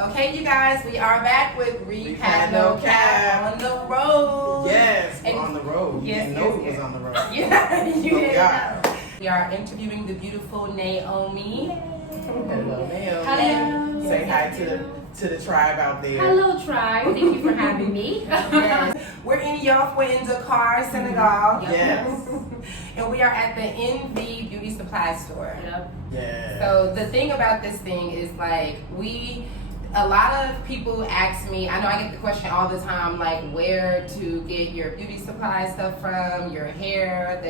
Okay, you guys, we are back with Repat No Cap on the road. Yes, we're on the road. You didn't know it was on the road. Yeah, you didn't know. We are interviewing the beautiful Naomi. Hello, Naomi. Hello. Say hi to the tribe out there. Hello, tribe. Thank you for having me. Yes. We're in Dakar, Senegal. Yes. And we are at the NV Beauty Supply Store. Yep. Yeah. So the thing about this thing is like a lot of people ask me, I know I get the question all the time, like where to get your beauty supply stuff from, your hair,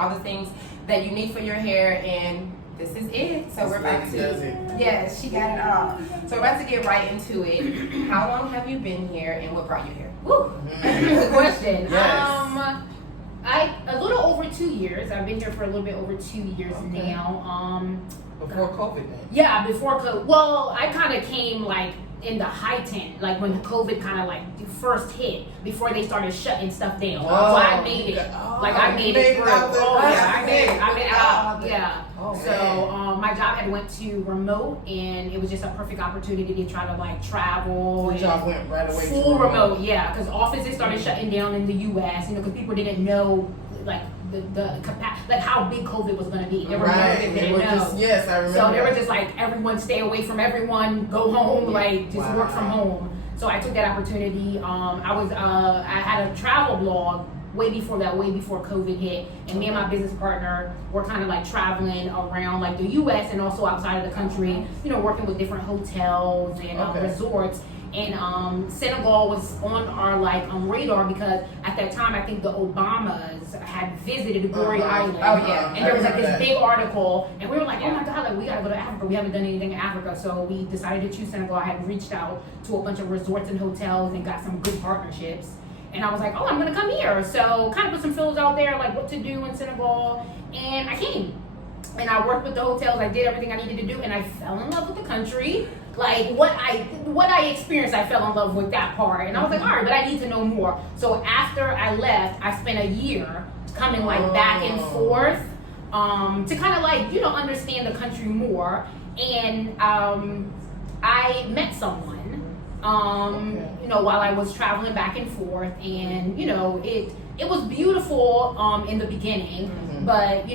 all the things that you need for your hair, and this is it. So we're about to, yes, she got it all. So we're about to get right into it. How long have you been here and what brought you here? Woo. Good question. Yes. A little over 2 years. I've been here for a little bit over 2 years now. Before COVID, then. Yeah, before COVID. Well, I kind of came like in the high tent, like when the COVID kind of like first hit, before they started shutting stuff down. So I made it. I made it through. I made it out. Yeah. So my job had went to remote, and it was just a perfect opportunity to try to like travel. The job went right away. Full remote, yeah, because offices started shutting down in the U.S. Because people didn't know like like how big COVID was going to be. They were they didn't know. Yes, I remember. So they were just like, everyone stay away from everyone, go home, like just work from home. So I took that opportunity. I had a travel blog way before COVID hit, and me and my business partner were kind of like traveling around like the U.S. and also outside of the country, working with different hotels and resorts. And Senegal was on our radar because at that time I think the Obamas had visited Goree Island. Oh yeah. And there was like this big article, and we were like, oh my god, like we gotta go to Africa. We haven't done anything in Africa, so we decided to choose Senegal. I had reached out to a bunch of resorts and hotels and got some good partnerships. And I was like, oh, I'm gonna come here. So kind of put some feelers out there, like what to do in Senegal, and I came. And I worked with the hotels. I did everything I needed to do, and I fell in love with the country. Like what I experienced, I fell in love with that part, and I was like, all right, but I need to know more. So after I left, I spent a year coming like back and forth to kind of like understand the country more. And I met someone while I was traveling back and forth, and it was beautiful in the beginning, but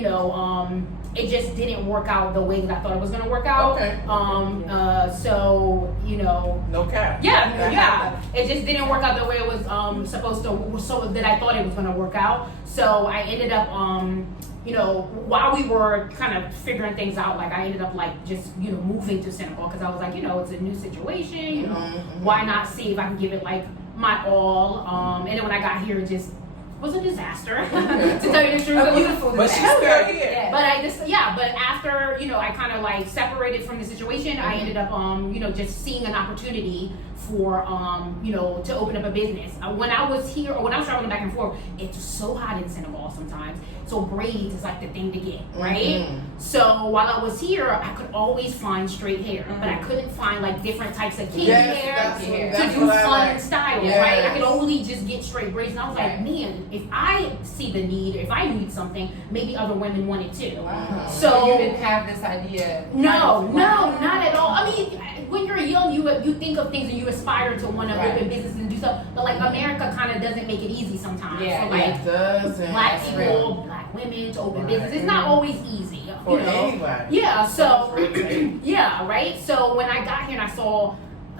it just didn't work out the way that I thought it was gonna work out. Okay. So no cap. Yeah. It just didn't work out the way it was supposed to, so that I thought it was gonna work out. So I ended up while we were kind of figuring things out, like I ended up like just moving to Senegal because I was like, it's a new situation. Why not see if I can give it like my all? And then when I got here, it just was a disaster to tell you the truth. A beautiful disaster. But she's still here. Yeah. But after I kind of like separated from the situation, I ended up just seeing an opportunity for to open up a business. When I was here, or when I was traveling back and forth, it's so hot in Senegal sometimes. So braids is like the thing to get, right? So while I was here, I could always find straight hair, but I couldn't find like different types of kinky hair to do fun styles, right? I could only just get straight braids, and I was like, man, if I see the need, if I need something, maybe other women want it too. So you didn't have this idea? No, not at all. I mean, when you're young, you think of things and you aspire to want to open business and do stuff, but like America kind of doesn't make it easy sometimes. Yeah, so like it doesn't. Black people, black women to open business, it's not always easy. For anybody. Yeah. So yeah, right. So when I got here and I saw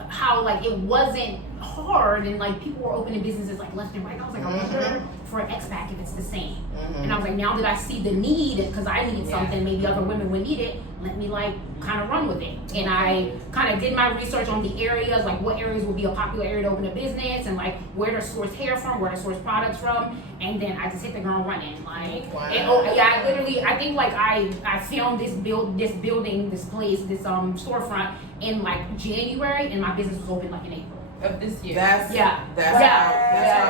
how like it wasn't hard and like people were opening businesses like left and right, I was like, I wonder for an expat if it's the same. And I was like, now that I see the need, because I need something, maybe other women would need it, let me like kind of run with it. And I kind of did my research on the areas, like what areas would be a popular area to open a business, and like where to source hair from, where to source products from, and then I just hit the ground running. Like, I think like I filmed this building, this place, this storefront in like January, and my business was open like in April of this year. That's it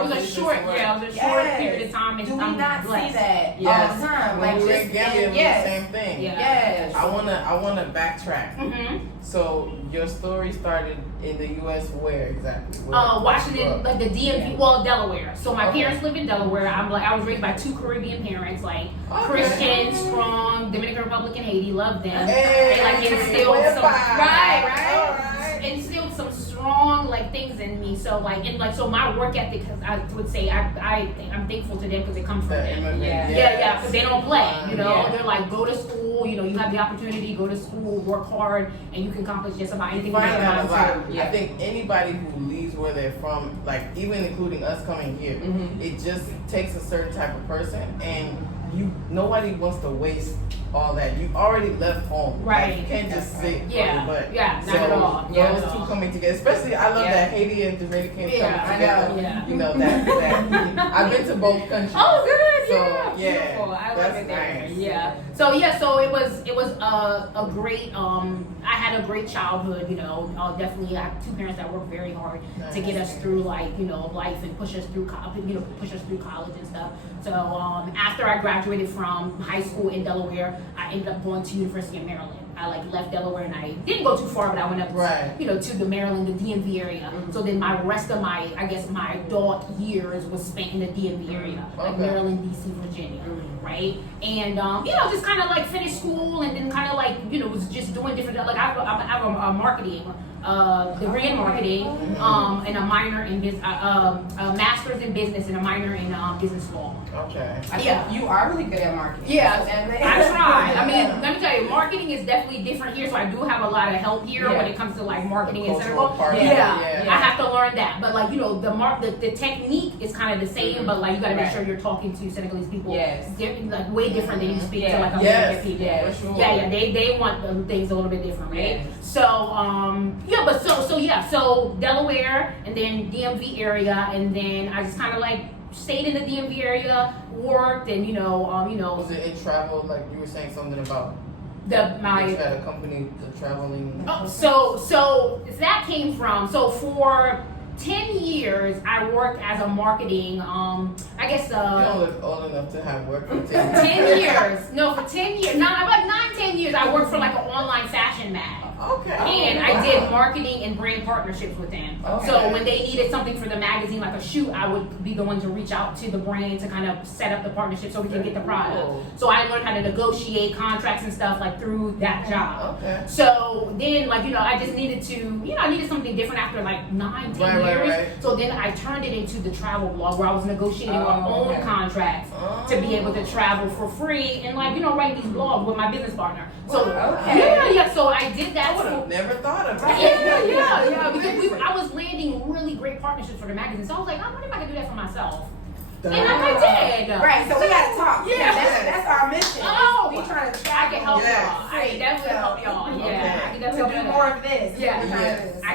was a short period of time. And do we not blessed. see that all the time? Like Like just the same thing. Yes. I wanna backtrack. So your story started in the U.S. where exactly? Washington, like the DMV, well, Delaware. So my parents live in Delaware. I was raised by two Caribbean parents, like Christian, strong, Dominican Republic and Haiti. Love them. They like instilled some, right. Instilled instilled some strong like things in me. So like, and like, so my work ethic, I would say, I'm thankful to them because it comes from them. Yeah, because they don't play. You know, they're like, go to school. You know, you have the opportunity, go to school, work hard, and you can accomplish just about anything. I think anybody who leaves where they're from, like even including us coming here, it just takes a certain type of person, and nobody wants to waste all that. You already left home. Right. Like, you can't just sit on Yeah. your butt. Yeah, so not at all. Those two coming together. Especially I love that Haiti and Jamaican coming together. Yeah. You know that I've been to both countries. Oh, good. So, Beautiful. I love it there. Nice. Yeah. So it was a great I had a great childhood, you know. Definitely I have two parents that worked very hard to get us through like, you know, life and push us through college and stuff. So after I graduated from high school in Delaware, I ended up going to University of Maryland. I like left Delaware and I didn't go too far, but I went up, you know, to the Maryland, the DMV area. So then my rest of my adult years was spent in the DMV area, like Maryland, DC, Virginia, right? And you know, just kind of like finished school and then kind of like, you know, was just doing different, like I have a marketing degree in marketing, and a minor in business, a master's in business and a minor in business law. Okay. I think you are really good at marketing. Yeah, I try. I mean, let me tell you, marketing is definitely different here, so I do have a lot of help here when it comes to like marketing in Senegal. I have to learn that, but like, you know, the technique is kind of the same, but like you got to make sure you're talking to Senegalese people, like way different than you speak to like American people. They want things a little bit different, right? So Delaware and then DMV area, and then I just kind of like stayed in the DMV area, worked, and you know. Was it in travel? Like you were saying something about you had a company traveling. So that came from for 10 years I worked as a marketing. I guess. You don't look old enough to have worked for 10 years. 10 years. No, for 10 years. No, about 9-10 years I worked for like an online fashion mag. Okay. And I did marketing and brand partnerships with them. Okay. So when they needed something for the magazine, like a shoot, I would be the one to reach out to the brand to kind of set up the partnership so we can get the product. So I learned how to negotiate contracts and stuff like through that job. Okay. So then, like, you know, I just needed to, you know, I needed something different after like 9-10 years. Right. So then I turned it into the travel blog where I was negotiating my own contracts to be able to travel for free and like, you know, write these blogs with my business partner. So so I did that. I would have never thought of that. Because I was landing really great partnerships for the magazine. So I was like, I wonder if I could do that for myself. And like I did. Right, so we gotta talk. That's our mission. We trying to I can help y'all. I can definitely help y'all. I can definitely do more of this. I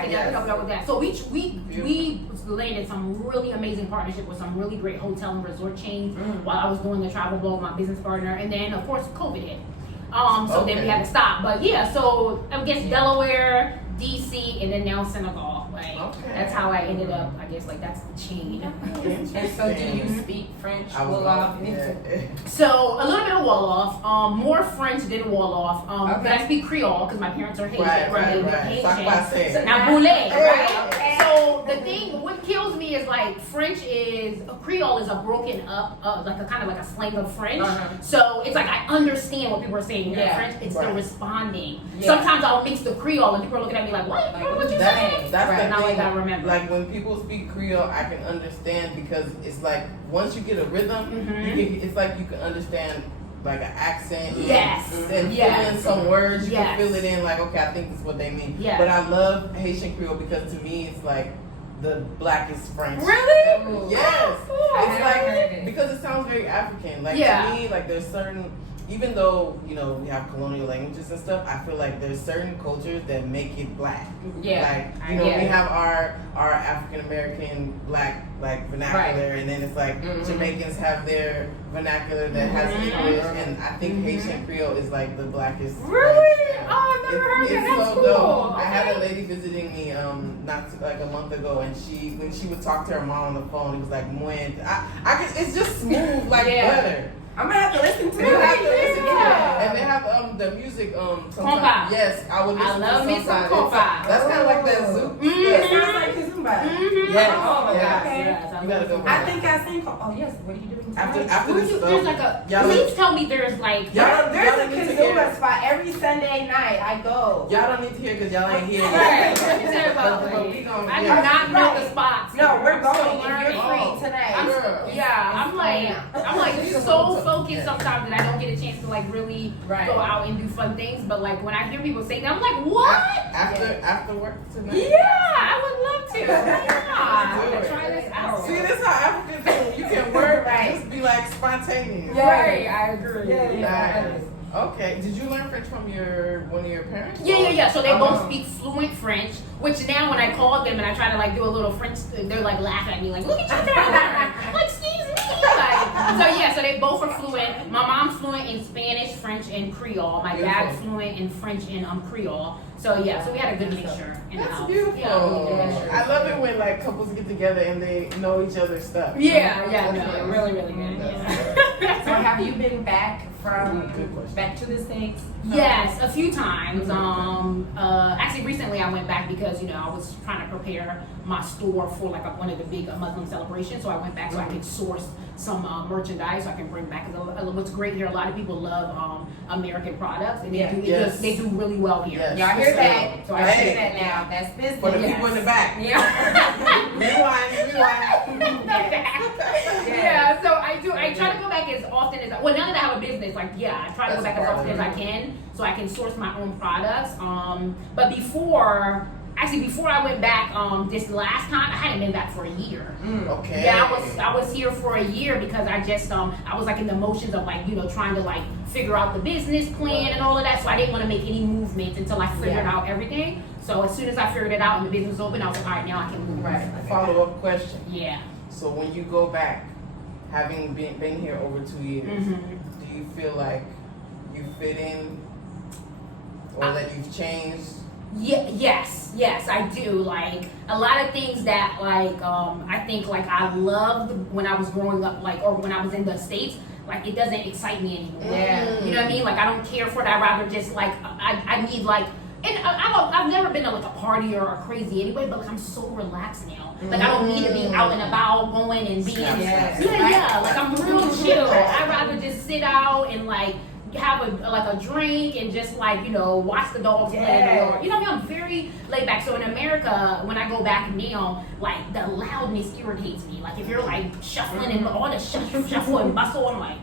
can definitely help y'all with that. So we landed some really amazing partnership with some really great hotel and resort chains while I was doing the travel blog with my business partner, and then of course COVID hit. So then we had to stop. But so I guess Delaware, DC, and then now Senegal. Like that's how I ended up. I guess like that's the chain. And so do you speak French? So a little bit of Wolof, more French than Wolof. But I speak Creole because my parents are Haitian. Haitian. Now boulé, right? So the thing, what kills me is like Creole is a broken up, like a kind of like a slang of French. So it's like I understand what people are saying in French. It's the responding. Sometimes I'll mix the Creole and people are looking at me like, what? What you saying? That's the now I thing. gotta remember. Like when people speak Creole, I can understand because it's like once you get a rhythm, it's like you can understand like an accent. And fill in some words. You can fill it in like, okay, I think this is what they mean. But I love Haitian Creole because to me it's like the blackest French. Really? Yes. It's like because it sounds very African. Like to me, like there's certain, even though, you know, we have colonial languages and stuff, I feel like there's certain cultures that make it black. Like, you know, we have our African American black like vernacular, and then it's like Jamaicans have their vernacular that has English, and I think Haitian Creole is like the blackest. Really? Oh, I've never heard that. That's so cool. Dope. I had a lady visiting me like a month ago, and when she would talk to her mom on the phone, it was like it's just smooth like butter. I'm gonna have to listen to it. And they have the music sometimes. Yes, I would listen to love me some compa. That's kind of like that zouk. It sounds like Kizumba. Yes. Oh my gosh. Yes, I You gotta go. I think I seen. Oh yes. What are you doing tonight? After this, there's like a. Please tell me there's like. There's a Kazuma spot every Sunday night. I go. Y'all don't need to hear because y'all ain't here. Right. Let me tell you about I do not know the spots. No, we're going. So If you're free tonight. I'm like so focused sometimes that I don't get a chance to like really go out and do fun things. But like when I hear people say that, I'm like, what? After work tonight? Yeah, I would love to. Yeah, try this out. See, this is how Africans do. You can work and just be like spontaneous. Right, I agree. Nice. Okay. Did you learn French from one of your parents? Yeah. So they both speak fluent French, which now when I call them and I try to like do a little French, they're like laughing at me like, look at you there. Like, excuse me. Like, so they both are fluent. My mom's fluent in Spanish, French, and Creole. My dad's fluent in French and Creole. So we had a good mixture in the house. That's beautiful. Yeah, I love it when like couples get together and they know each other's stuff. Really, really good. Yeah. So have you been back back to the States? Yes, a few times. Actually, recently I went back because I was trying to prepare my store for like one of the big Muslim celebrations. So I went back so I could source some merchandise so I can bring back. What's great here, a lot of people love American products, and they do really well here. Yes. Y'all hear that? So I hear that now. That's business. For the people in the back. Yeah. Rewind. Yeah. So I try to go back as often as now that I have a business, I try to go back as often as I can so I can source my own products. But before I went back, this last time I hadn't been back for a year. Okay. Yeah, I was here for a year because I just I was like in the motions of like trying to like figure out the business plan and all of that. So I didn't want to make any movements until I figured out everything. So as soon as I figured it out and the business was open, I was like, all right, now I can move. Right. Follow-up question. Yeah. So when you go back, having been here over 2 years, do you feel like you fit in or that you've changed? Yes, I do. Like a lot of things that I think I loved when I was growing up, or when I was in the States, it doesn't excite me anymore. Yeah. You know what I mean? I don't care for it. I'd rather just I need and I've never been to a party or a crazy anyway, but I'm so relaxed now. I don't need to be out and about going and being I'm real chill. I'd rather just sit out and have a drink and just watch the dogs play or I'm very laid back. So in America, when I go back now, the loudness irritates me. If you're shuffling and all the shuffle and bustle, I'm like,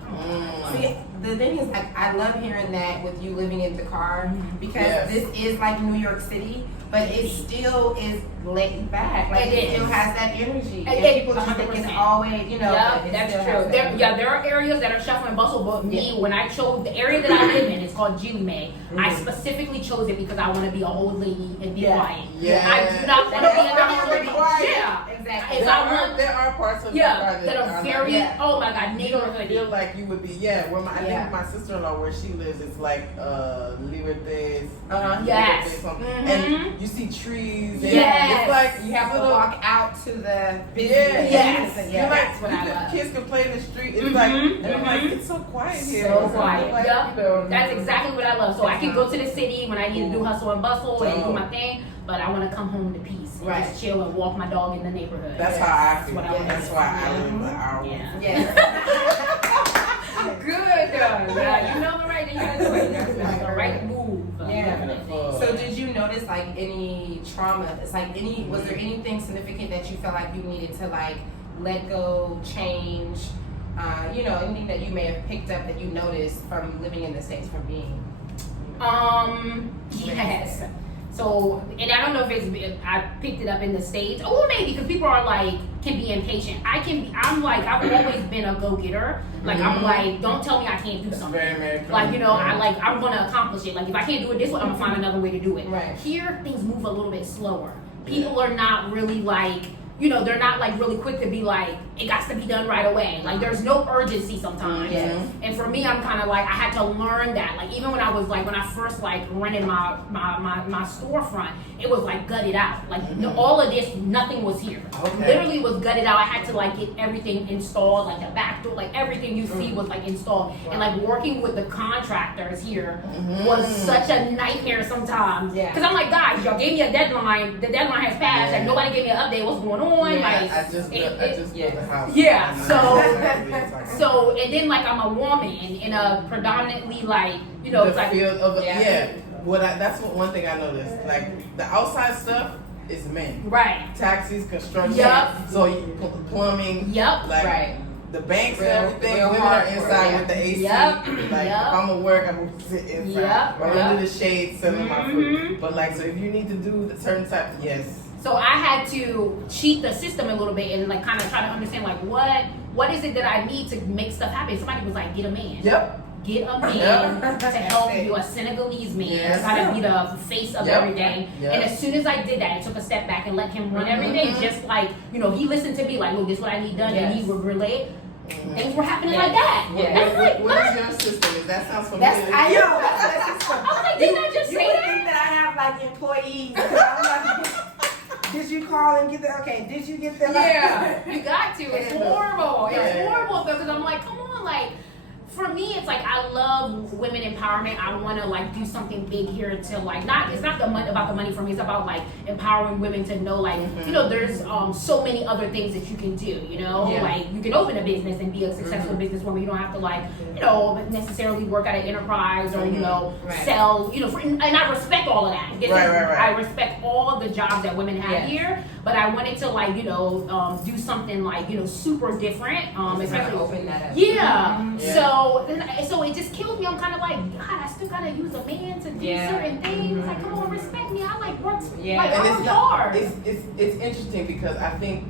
See, the thing is, I love hearing that with you living in Dakar because this is like New York City, but it still is laid back. It still has that energy. And people just think it's always, that's true. There are areas that are shuffle and bustle, but me, when I chose the area that I live in, it's called Gilime. I specifically chose it because I want to be an old lady and be quiet. I do not want to be an old lady. Yeah, exactly. There are parts of Dakar that are very, oh my God, neighborhood. I feel like you would be, I think my sister-in-law, where she lives, it's like Libertés. Yes. And you see trees. And it's like you have to walk out to the business. That's what I love. Kids can play in the street. It's and I'm like, it's so quiet here. So quiet. That's exactly what I love. So I can go to the city when I need to do hustle and bustle and do my thing, but I want to come home to peace and just chill and walk my dog in the neighborhood. That's how I feel. That's why I live the hour. Good. You know the right thing to do. That's the right move. So did you notice any trauma? Was there anything significant that you felt like you needed to let go, change? Anything that you may have picked up that you noticed from living in the States from being? Yes. So, and I don't know if I picked it up in the States, or maybe because people are can be impatient. I've always been a go-getter. I'm don't tell me I can't do something. Very American. I'm gonna accomplish it. If I can't do it this way, I'm gonna find another way to do it. Right. Here, things move a little bit slower. People are not really they're not really quick to be it got to be done right away. There's no urgency sometimes. And for me, I'm kind of I had to learn that. Even when I was when I first rented my storefront, it was gutted out. All of this, nothing was here. Literally was gutted out. I had to get everything installed, the back door, everything you see was installed. Wow. And working with the contractors here was such a nightmare sometimes. Because I'm guys, y'all gave me a deadline. The deadline has passed, and nobody gave me an update. What's going on? on. Yeah, like I just built a house. Yeah, so so and then like I'm a woman in a predominantly like the it's like field of that's one thing I noticed. Like the outside stuff is men. right. Taxis, construction. Yep. So plumbing. Yep. Like Right. the banks and everything. real Women are hardcore, inside with the AC. Yep. Like Yep. if I'm at work, I'm gonna sit inside Yep. or Yep. under the shade selling my Mhm. food. But like, so if you need to do the certain type, yes. So I had to cheat the system a little bit and like kind of try to understand like what is it that I need to make stuff happen. Somebody was like, get a man. Yep. Get a man Yep. to help you, a Senegalese man, Yes. to kind of be the face of Yep. everything. Yep. And as soon as I did that, I took a step back and let him run every day, just like, he listened to me, like, look, this is what I need done, and he Yes. would relate. Things were happening Yes. like that. Yes. That's like, What is your system? Is that sounds familiar? I know. That's I was like, didn't I just you say would that? think that I have like employees. I'm like, did you call and get the? Okay, did you get the? Yeah, you got to. It's horrible. It's Yeah. horrible though, because I'm like, come on, like. For me, it's like I love women empowerment. I want to like do something big here to like it's not about the money for me. It's about like empowering women to know like there's so many other things that you can do. Yeah. Like you can open a business and be a successful businesswoman. You don't have to like necessarily work at an enterprise or Right. sell. And I respect all of that. Right. I respect all of the jobs that women have Yes. here, but I wanted to like do something like super different. Especially open that up. yeah. Yeah. So it just kills me. I'm kind of like, God, I still gotta use a man to do Yeah. certain things. Like, come on, respect me. I like work. Yeah. Like, And I it's work not, hard. it's interesting because I think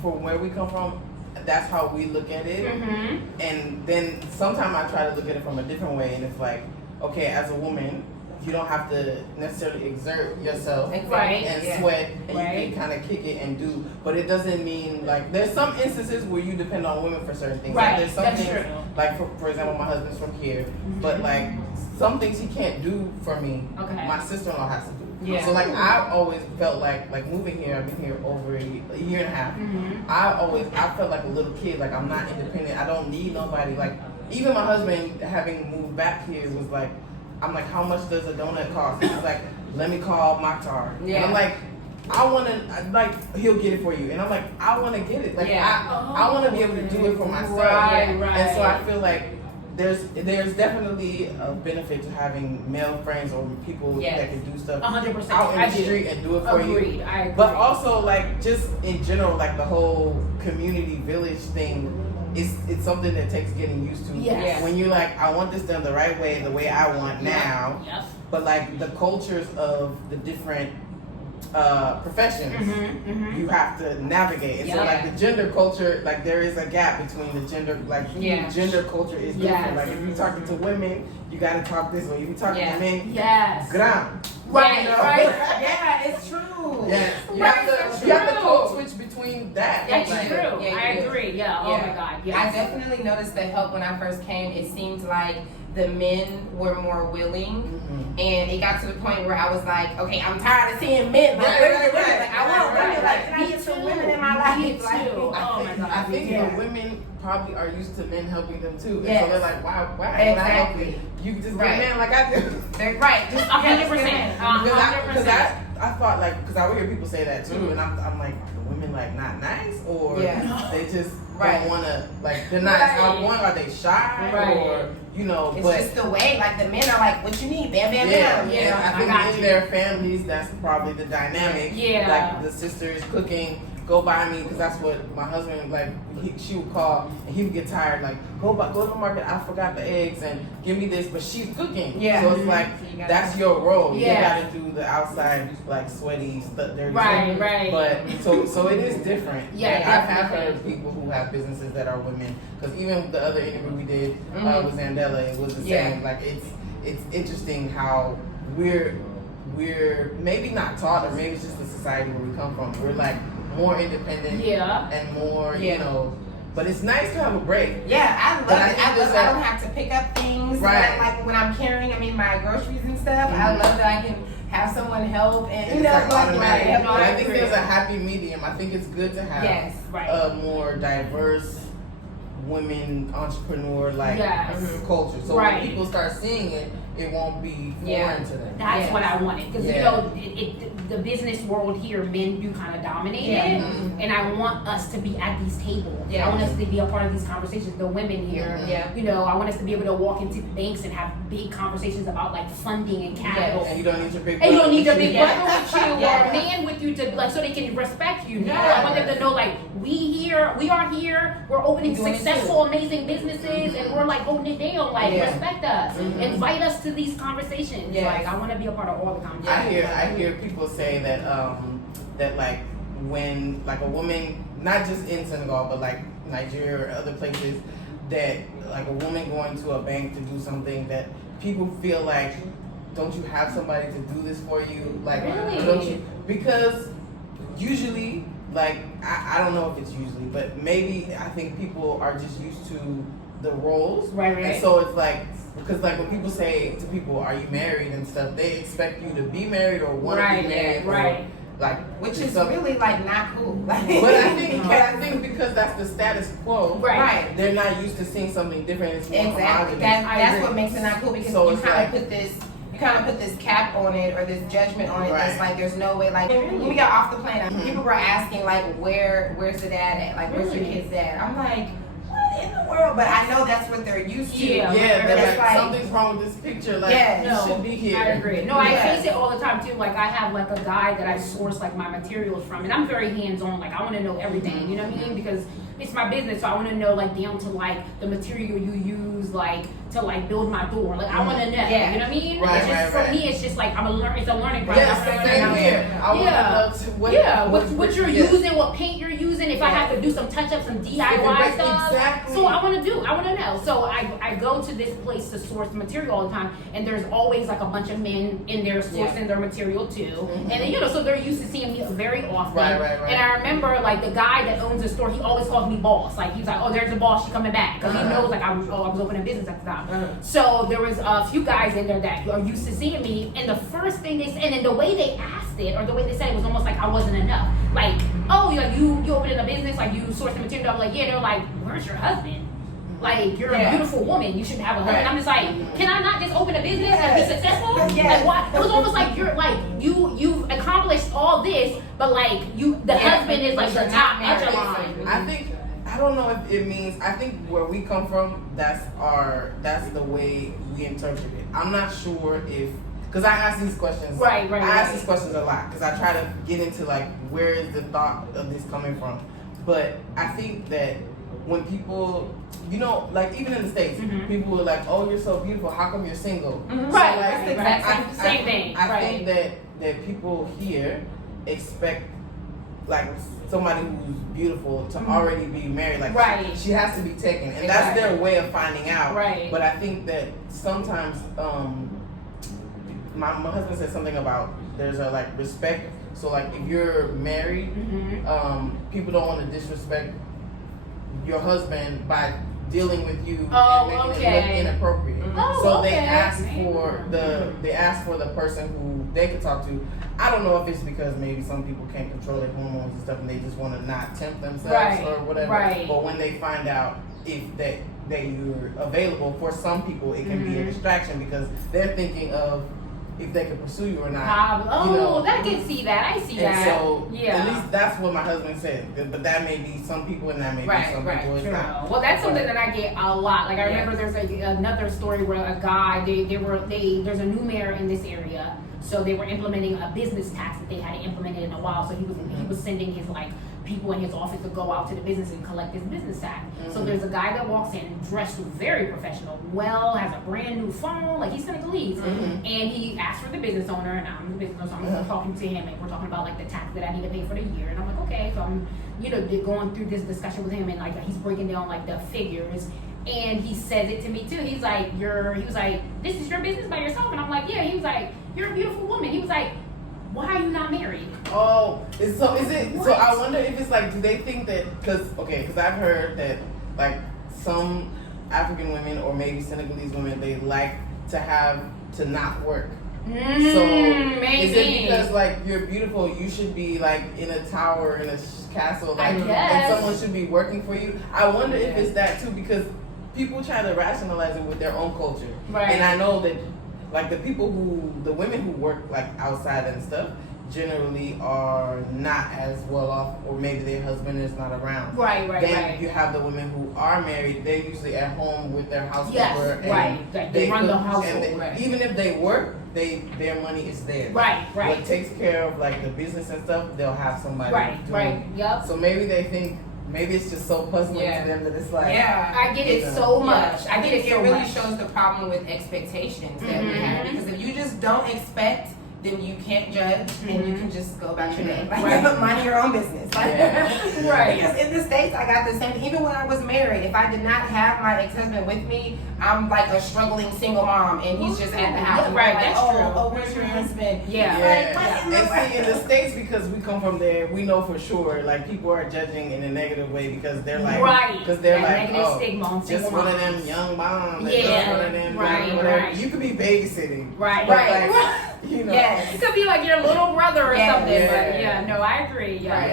from where we come from, that's how we look at it. Mm-hmm. And then sometimes I try to look at it from a different way, and it's like, okay, as a woman, you don't have to necessarily exert yourself Right. and Yeah. sweat, and Right. you can kind of kick it and do. But it doesn't mean like there's some instances where you depend on women for certain things. Right. Like there's some That's things, true. like for example, my husband's from here, but like some things he can't do for me. Okay. My sister-in-law has to do. Yeah. So like I've always felt like moving here. I've been here over a year and a half. Mm-hmm. I felt like a little kid. Like I'm not independent. I don't need nobody. Like even my husband having moved back here was like, I'm like, how much does a donut cost? He's like, let me call Maktar. Yeah. And I'm like, I want to, like, he'll get it for you. And I'm like, I want to get it. Like, Yeah. I want to be able to do it for myself. Right, Yeah. right. And so I feel like there's definitely a benefit to having male friends or people Yes. that can do stuff 100%. out in I the do. street and do it for Agreed. you. I agree. But also, like, just in general, like the whole community village thing, it's something that takes getting used to. Yes. When you're like, I want this done the right way, the way I want now. Yep. But like the cultures of the different professions, Mm-hmm. you have to navigate. And so Yep. like the gender culture, like there is a gap between the gender, like Yeah. gender culture is different. Yes. Like if you're talking to women, you gotta talk this way. If you're talking Yeah. to men, Yes. gram. Right. You know? Right. Yeah, it's true. Yes. You Right, have that's to you have to true. code switch between that. That's Like, true. yeah, I you do. agree. Yeah. Oh my God. Yes. I definitely noticed the help when I first came. It seemed like the men were more willing, and it got to the point where I was like, okay, I'm tired of seeing men. Like, Right. like, I want women. Like, Can I get some women in my life? Me too. Like, Oh my God. I think Yeah. the women probably are used to men helping them too. And Yes. so they're like, why can I help Exactly. you? You can just Right. get a man like I do. They're right. Just 100%. Because 100%. I thought like, because I would hear people say that too, and I'm like, are the women like not nice, or Yeah. they just Right. don't want to, like, they're not Right. outgoing, are they shy, Right. or It's but just the way. Like the men are like, what you need, bam, bam, yeah, bam. and You know? I think got in you. their families, that's probably the dynamic. Yeah. Like the sisters cooking, go buy me, because that's what my husband, like, she would call, and he would get tired, like, go to the market, I forgot the eggs, and give me this, but she's cooking. Yeah. So it's like, So you gotta- that's your role. Yeah. You gotta do the outside, like, sweaty, dirty Right. stuff. Right. But, so it is different. Yeah, And I have definitely. heard people who have businesses that are women, because even the other interview we did with Zandela, it was the Yeah. same. Like, it's interesting how we're maybe not taught, or maybe it's just the society where we come from. We're like more independent Yeah. and more, Yeah. you know. But it's nice to have a break. Yeah, I love But I it. think I there's love I that- don't have to pick up things. Right. Like when I'm carrying, my groceries and stuff. I love that I can have someone help and It's like automatic. like, But I think there's a happy medium. I think it's good to have Yes, right. a more diverse women entrepreneur like Yes. culture. So Right. when people start seeing it, it won't be foreign to them. That's what I wanted. Because, you know, the business world here, men do kind of dominate it. And I want us to be at these tables. I want us to be a part of these conversations. The women here, you know, I want us to be able to walk into banks and have big conversations about like funding and capital. And you don't need your big brother. And you don't need your big brother with you or a man with you to like so they can respect you. I want them to know like we are here, we're opening successful, amazing businesses and we're like holding it down, like respect us. Invite us to these conversations. Like I want to be a part of all the conversations. I hear people say that that like when like a woman, not just in Senegal but like Nigeria or other places, that like a woman going to a bank to do something that people feel like, don't you have somebody to do this for you? Like, don't you? Because usually, like, I don't know if it's usually, but maybe I think people are just used to the roles. Right. And so it's like, because like when people say to people, are you married and stuff, they expect you to be married or want to be married. Or, like, which is really like not cool. Like, but I think because that's the status quo, right? They're not used to seeing something different. It's more exactly. That's what makes it not cool because so you kind of put this cap on it or this judgment on it. That's like there's no way. Like when we got off the plane, people were asking like, where's the dad at? Like where's your kid's dad? I'm like, what in the world? But I know that's what they're used to. They're like, something's wrong with this picture. Like you should be here. I agree. No, I face it all the time too. Like I have like a guy that I source like my materials from, and I'm very hands on. Like I want to know everything. You know what I mean? Because it's my business, so I want to know like down to like the material you use, like to like build my door. Like I want to know. You know what I mean? For me, it's just like it's a learning process. Same here. I want to know what you're using, what paint you're using. If I have to do some touch up, some DIY stuff. Exactly. So I want to know. So I go to this place to source material all the time, and there's always like a bunch of men in there sourcing their material too. And then, so they're used to seeing me very often. And I remember like the guy that owns the store, he always calls me boss. Like he's like, oh, there's the boss, she's coming back, because he knows like I was opening a business at the time. So there was a few guys in there that are used to seeing me, and the first thing they said, and the way they asked it or the way they said it was almost like I wasn't enough. Like, oh, you opening a business, like you sourcing material. I'm like, they're like, where's your husband? Like, you're a beautiful woman. You should have a husband. I'm just like, can I not just open a business and be successful? Like, what? It was almost like you've accomplished all this, but like the husband is like the top echelon. I don't know if it means. I think where we come from, that's the way we interpret it. I'm not sure if, because I ask these questions. I ask these questions a lot because I try to get into like where is the thought of this coming from. But I think that when people, like even in the States, people were like, "Oh, you're so beautiful. How come you're single?" Same thing. I think that people here expect like somebody who's beautiful to already be married. Like she has to be taken, and that's their way of finding out. But I think that sometimes my husband said something about there's a like respect. So like if you're married, people don't want to disrespect your husband by dealing with you and making it look inappropriate. They ask for the person who they could talk to. I don't know if it's because maybe some people can't control their hormones and stuff, and they just want to not tempt themselves or whatever. But when they find out if that you're available, for some people it can be a distraction because they're thinking of if they can pursue you or not. I can see that. I see that. So at least that's what my husband said. But that may be some people, and that may be some people. It's not. Well, that's something that I get a lot. Like I remember there's another story where a guy there's a new mayor in this area, so they were implementing a business tax that they hadn't implemented in a while. So he was sending his like people in his office to go out to the business and collect his business tax. So there's a guy that walks in dressed very professional, has a brand new phone, like he's Senegalese, and he asked for the business owner, and I'm the business owner, so I'm talking to him, and we're talking about like the tax that I need to pay for the year, and I'm like, okay, so I'm going through this discussion with him, and like he's breaking down like the figures. And he says it to me too. He was like, this is your business by yourself? And I'm like, yeah. He was like, you're a beautiful woman. He was like, why are you not married? Oh, so is it? What? So I wonder if it's like, do they think that? Because I've heard that like some African women or maybe Senegalese women, they like to not work. So maybe. Is it because like you're beautiful, you should be like in a tower in a castle, like, and someone should be working for you? I wonder if it's that too, because people try to rationalize it with their own culture, and I know that like the women who work like outside and stuff generally are not as well off, or maybe their husband is not around. Then you have the women who are married, they're usually at home with their housekeeper. Yes, they run the household. Even if they work, their money is theirs. What takes care of like the business and stuff, they'll have somebody doing. So maybe they think, maybe it's just so puzzling to them that it's like, I get it so much. I get it so much. It really shows the problem with expectations that we have, because if you just don't expect, then you can't judge, and you can just go about your day. Like, mind your own business. Like, Because in the States, I got the same. Even when I was married, if I did not have my ex-husband with me, I'm like a struggling single mom, and he's just at the house. That's true. Oh, where's your husband? And see, in the States, because we come from there, we know for sure, like, people are judging in a negative way because they're like, because they're like, negative stigma on just single one of moms. them young moms. Yeah. One of them, you could be babysitting. You know. It could be like your little brother or something. But no, I agree. I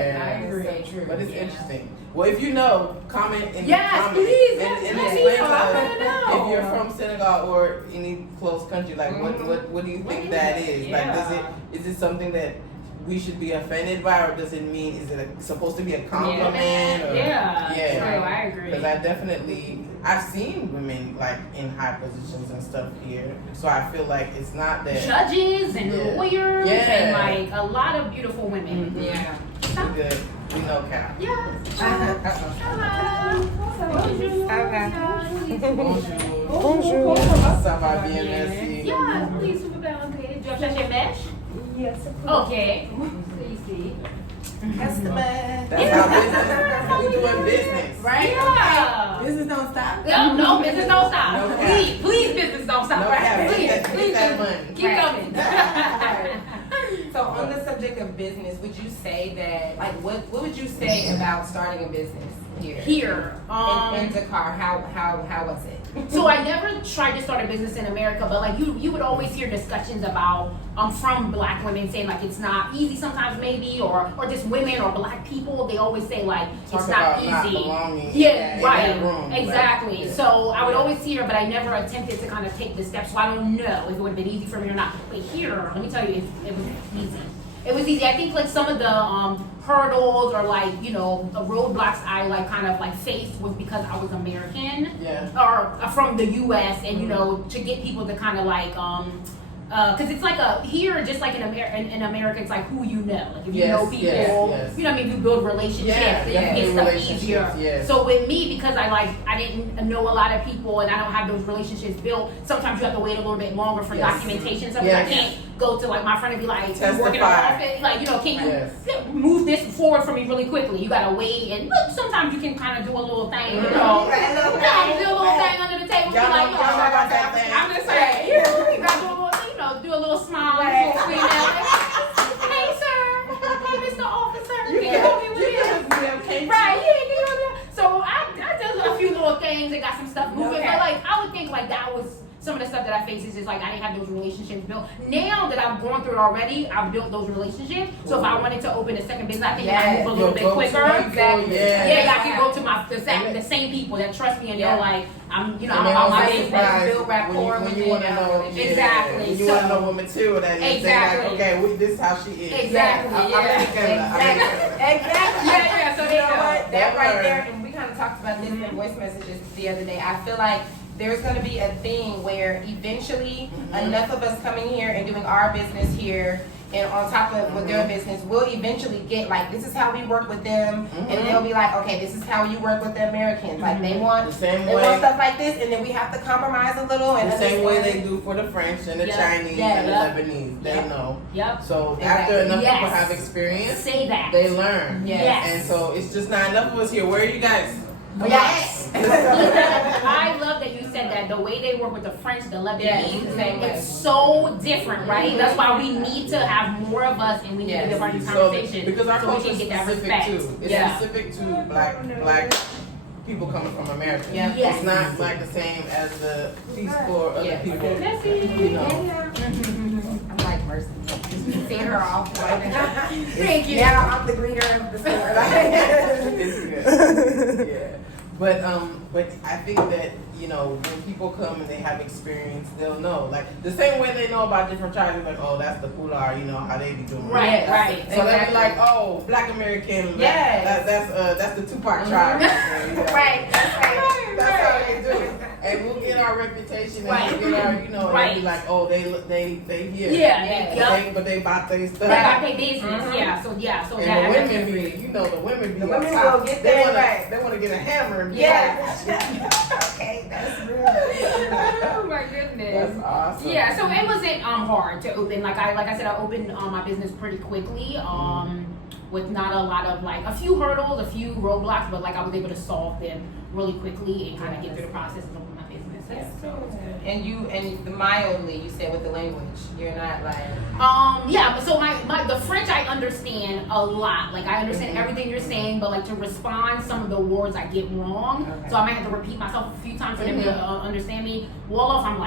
agree. So true. But it's interesting. Well, if you know, comment in the Yes, comments. please. And Let me explain know. to I us wanna know. if you're from Senegal or any close country, like what do you think that is? Like, is it something that we should be offended by, or does it mean, is it supposed to be a compliment? Or, true, I agree. Because I've seen women like in high positions and stuff here, so I feel like it's not that judges and lawyers and like a lot of beautiful women. We're good. We know Cal. Bonjour. Ça va bien, merci. Please, super bien, okay. Do you have chercher mèche? Yes. Okay. Easy. Customer. That's how we doing business. Right? Business don't stop. No, business don't stop. No cap. Please, business don't stop. No cap. Please, that money. Keep coming. So on the subject of business, would you say that, like, what would you say about starting a business here? In Dakar, how was it? So I never tried to start a business in America, but like you would always hear discussions about from black women saying like it's not easy sometimes maybe, or just women or black people, they always say like it's not easy. Exactly. Like, so I would always hear, but I never attempted to kind of take the steps, so I don't know if it would have been easy for me or not. But here, let me tell you, it was easy. It was easy. I think like some of the hurdles or like, you know, the roadblocks I like kind of like faced was because I was American or from the US, and you know, to get people to kind of like because it's like here, just like in America, it's like who you know. Like if you know people, you know what I mean, you build relationships, and you get stuff easier. So with me, because I didn't know a lot of people and I don't have those relationships built, sometimes you have to wait a little bit longer for documentation. Sometimes I can't go to like my friend and be like, you working in our office, like, you know, can you move this forward for me really quickly? You gotta wait, and look, sometimes you can kind of do a little thing, you know, do a little thing under the table. I'm just saying, you gotta do a little thing, you know, do a little smile, little sweet hey sir, hey Mr. Officer, can you help me with this? Right, so I did a few little things and got some stuff moving, but like I would think like that was some of the stuff that I face is just like I didn't have those relationships built. Now that I've gone through it already, I've built those relationships. So if I wanted to open a second business, I think I move a little bit quicker. Exactly. I can go to the same people that trust me and know like I'm about my business, build rapport when you want to know exactly. You want to know what material that is. Exactly. Like, okay, this is how she is. Exactly. Exactly. So you know what? That right there, and we kind of talked about this in voice messages the other day. I feel like there's going to be a thing where eventually enough of us coming here and doing our business here and on top of with their business, we'll eventually get like, this is how we work with them, and they'll be like, okay, this is how you work with the Americans. Like they want stuff like this, and then we have to compromise a little. And the same way they do for the French and the Chinese and the Lebanese. They know. So after enough people have experience, they learn. And so it's just not enough of us here. Where are you guys? I love that you said that. The way they work with the French, the Lebanese, it's so different, right? That's why we need to have more of us, and we need to be a part of these conversations. Because our culture is specific too. It's Yeah. specific to black people coming from America. Yeah. It's not like the same as the Peace Corps other people. You know. I'm like Mercy. Seeing her off. Thank you. Yeah, I'm the greeter of the store. It's good. Yeah. But I think that, you know, when people come and they have experience, they'll know. Like the same way they know about different tribes, like, oh, that's the Pular, you know how they be doing. Right. So they'll be like, oh, Black American. Yes. That's the Tupac tribe. Right. That's right. That's how they do it. And we'll get our reputation, and we'll get our, you know, and be like, oh, they here. Yeah. But they bought their stuff. They got their business. So and the women be, you know, the women be. The women top. will get there. They want to get a hammer. And Okay, that's real. Oh my goodness. That's awesome. Yeah, so it wasn't hard to open. Like I said, I opened my business pretty quickly. With not a lot of a few hurdles, a few roadblocks, but I was able to solve them really quickly and kind of get through the process of opening my business. That's so good. And mildly, you said with the language, you're not like. Yeah, so the French I understand a lot. I understand everything you're saying, but to respond, some of the words I get wrong. Okay. So I might have to repeat myself a few times for them to understand me. Wolof, I'm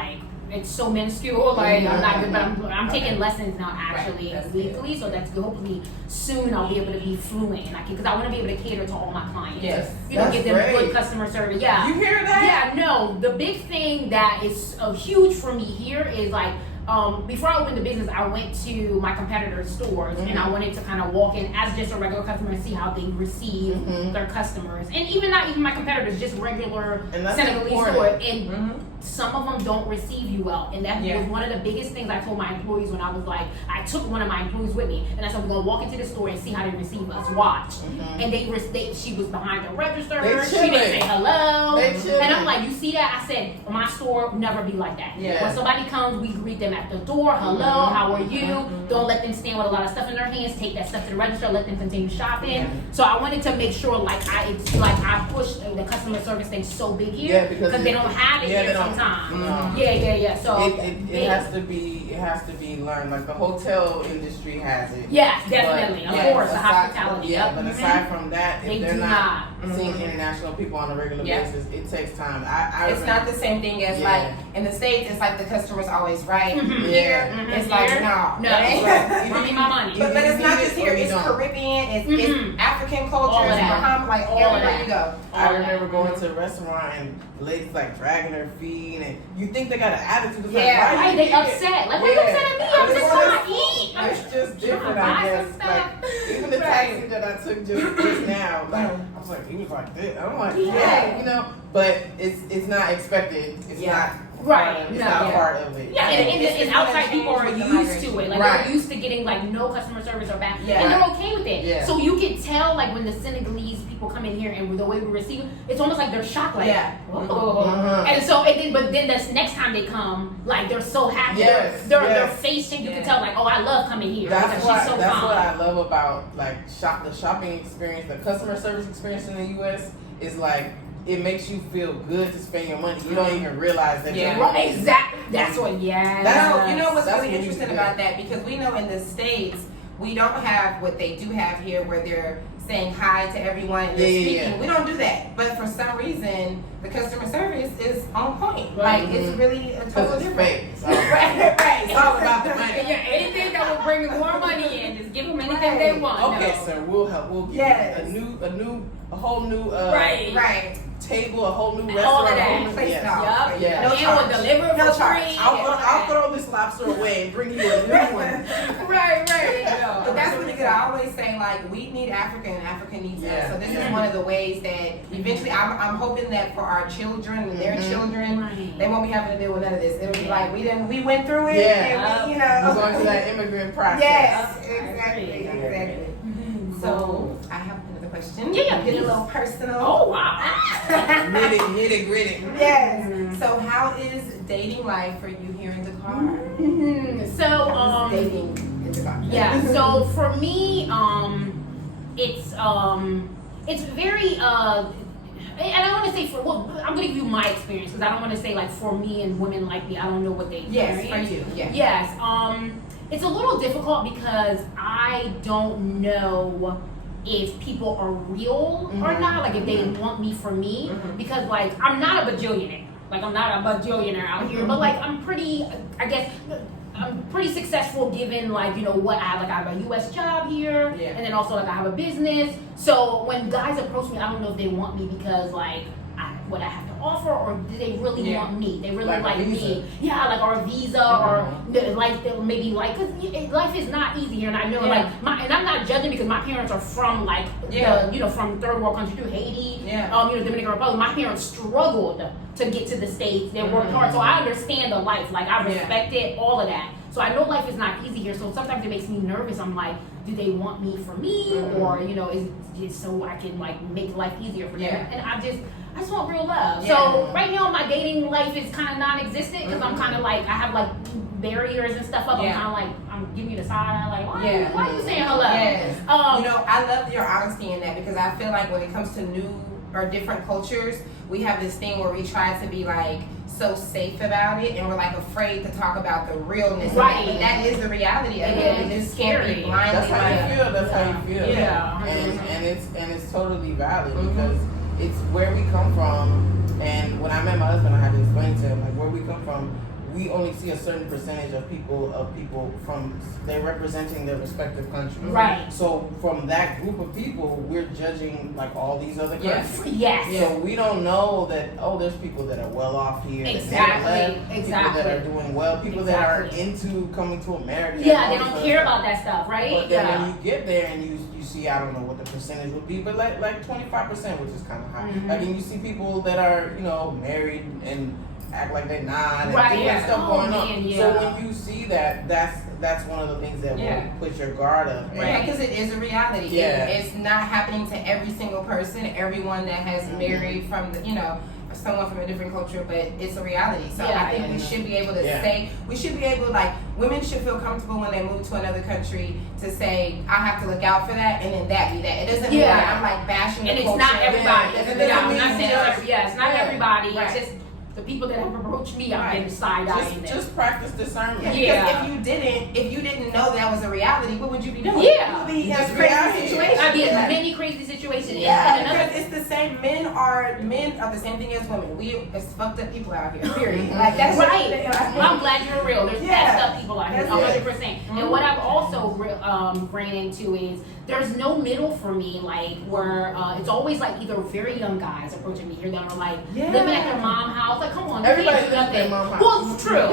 it's so minuscule. I'm not good, but I'm taking lessons now actually weekly, so that's good. Hopefully soon I'll be able to be fluent, and because I want to be able to cater to all my clients. Yes, Give them good customer service. Yeah. You hear that? Yeah. No, the big thing that is huge for me here is before I opened the business, I went to my competitors' stores and I wanted to kind of walk in as just a regular customer and see how they receive their customers, and not even my competitors, just regular Senegalese stores. And some of them don't receive you well, and that was one of the biggest things I told my employees when I was I took one of my employees with me, and I said, we're gonna walk into the store and see how they receive us. Watch, and she was behind the register. She didn't say hello, and I'm you see that? I said, my store will never be like that. Yeah. When somebody comes, we greet them at the door. Hello, how are you? Don't let them stand with a lot of stuff in their hands. Take that stuff to the register. Let them continue shopping. So I wanted to make sure I push the customer service thing so big here because they don't have it here sometimes. Yeah. So it has to be learned. The hotel industry has it. Yes, definitely. Of course, the hospitality. Yeah, but aside from that, if they're not seeing international people on a regular basis, it takes time. It's not the same thing as in the States. It's the customer's always right. Here, it's no. Give me my money. But it's not just here. It's Caribbean. It's African culture. It's Bahamas. Everywhere you go. I remember going to a restaurant and ladies dragging their feet, and you think they got an attitude. It's right? They upset. Why you upset at me? I'm just trying to eat. It's just different, I guess. Even the taxi that I took just now, I was he was like this. I'm you know, but it's not expected. It's not. Right. It's not part of it. Yeah, and outside people are used to it. They're used to getting no customer service or bad. And they're okay with it. Yeah. So you can tell when the Senegalese people come in here and the way we receive, it's almost they're shocked. Whoa. And so but then this next time they come, they're so happy. Yes. Their face change, you can tell oh, I love coming here. That's she's so that's calm. what I love about the shopping experience, the customer service experience in the US is it makes you feel good to spend your money. You don't even realize that. Exactly. That's what. You know what's really interesting about that, because we know in the States we don't have what they do have here, where they're saying hi to everyone and they're speaking. We don't do that, but for some reason the customer service is on point. It's really a total different. It's all about the money. Anything that will bring more money in, just give them anything they want. Okay, sir, we'll help. We'll give you a whole new table, a whole new restaurant, all of that. No And we'll deliver it for free. I'll throw this lobster away and bring you a new one. Right. But that's really good. I always say we need Africa and Africa needs us. So this is one of the ways that eventually I'm hoping that for our children and their children, they won't be having to deal with none of this. It'll be we went through it. Yeah. And we're going through that immigrant process. Yes, exactly. So I have another question. Yeah. Get a little personal. Oh wow. Nitty gritty. Yes. So how is dating life for you here in Dakar? So dating in Dakar. Yeah. So for me, it's very and I want to say I'm going to give you my experience, because I don't want to say for me and women like me. I don't know what they experience. Yes, for you. Yeah. Yes. It's a little difficult because I don't know if people are real or not, if they want me for me, because I'm not a bajillionaire. I'm not a bajillionaire out here, but I'm pretty, I guess, I'm pretty successful given what I have. I have a US job here, and then also I have a business. So when guys approach me, I don't know if they want me because what I have to offer, or do they really want me? They really like me. Yeah, like our visa or like maybe like, cause life is not easy here, and I know like and I'm not judging because my parents are from like from third world country to Haiti, Dominican Republic. My parents struggled to get to the States. They worked hard, so I understand the life. Like I respect it, all of that. So I know life is not easy here. So sometimes it makes me nervous. I'm like, do they want me for me, or is it just so I can like make life easier for them? And I just want real love. So right now my dating life is kind of non-existent because I'm kind of like I have like barriers and stuff up. I'm kind of like I'm giving you the side eye, like why are you saying hello? Yes. I love your honesty in that because I feel like when it comes to new or different cultures, we have this thing where we try to be like so safe about it, and we're like afraid to talk about the realness. Right. But that is the reality of it. It just can't be blindly. That's how you feel. That's how you feel. Yeah. And it's totally valid because it's where we come from. And when I met my husband, I had to explain to him like where we come from. We only see a certain percentage of people from they're representing their respective countries. Right. So from that group of people, we're judging like all these other countries. Yes. So we don't know that there's people that are well off here. Exactly. People that are doing well. People that are into coming to America. Yeah, they don't care about that stuff, right? But then when you get there and you see, I don't know what the percentage would be, but like 25%, which is kind of high. Like, and you see people that are married and act like they're not, and different stuff going on. So when you see that, that's one of the things that will put your guard up. Right, because it is a reality. Yeah. It's not happening to every single person, everyone that has married from someone from a different culture, but it's a reality. So I think we should be able to say, women should feel comfortable when they move to another country to say, I have to look out for that, and then that be that. It doesn't mean like I'm like bashing and the it's culture. not everybody. I'm not saying it's not everybody. Right. It's just the people that have approached me, I've been side-eyeing them. Just practice discernment. Yeah. If you didn't know that was a reality, what would you be doing? Yeah. You would be in a crazy situation. I'd be in many crazy situations. Yeah, because it's the same. Men are the same thing as women. We as fucked up people out here. Period. Like that's right. Well, I'm glad you're real. There's messed up people out here, 100%. And what I've also ran into is there's no middle for me, like where it's always like either very young guys approaching me here that are like living at their mom's house. Like, come on, everybody lives at their mom's house. Well, true.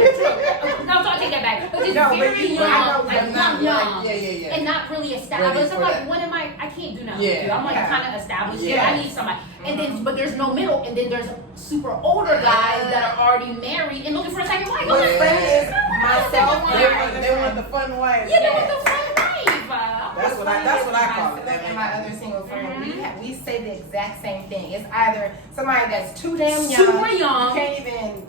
No, so I take that back. But just very young, like young, and not really established. I'm like, what am I? I can't do nothing. Yeah. I'm like kind of established. Yeah, I need somebody. And then, but there's no middle. And then there's super older guys that are already married and looking for a second wife. Myself, they want the fun wife. Yeah, they want the fun wife. That's what I call it. And my other single friend, we say the exact same thing. It's either somebody that's too damn young, super young, can't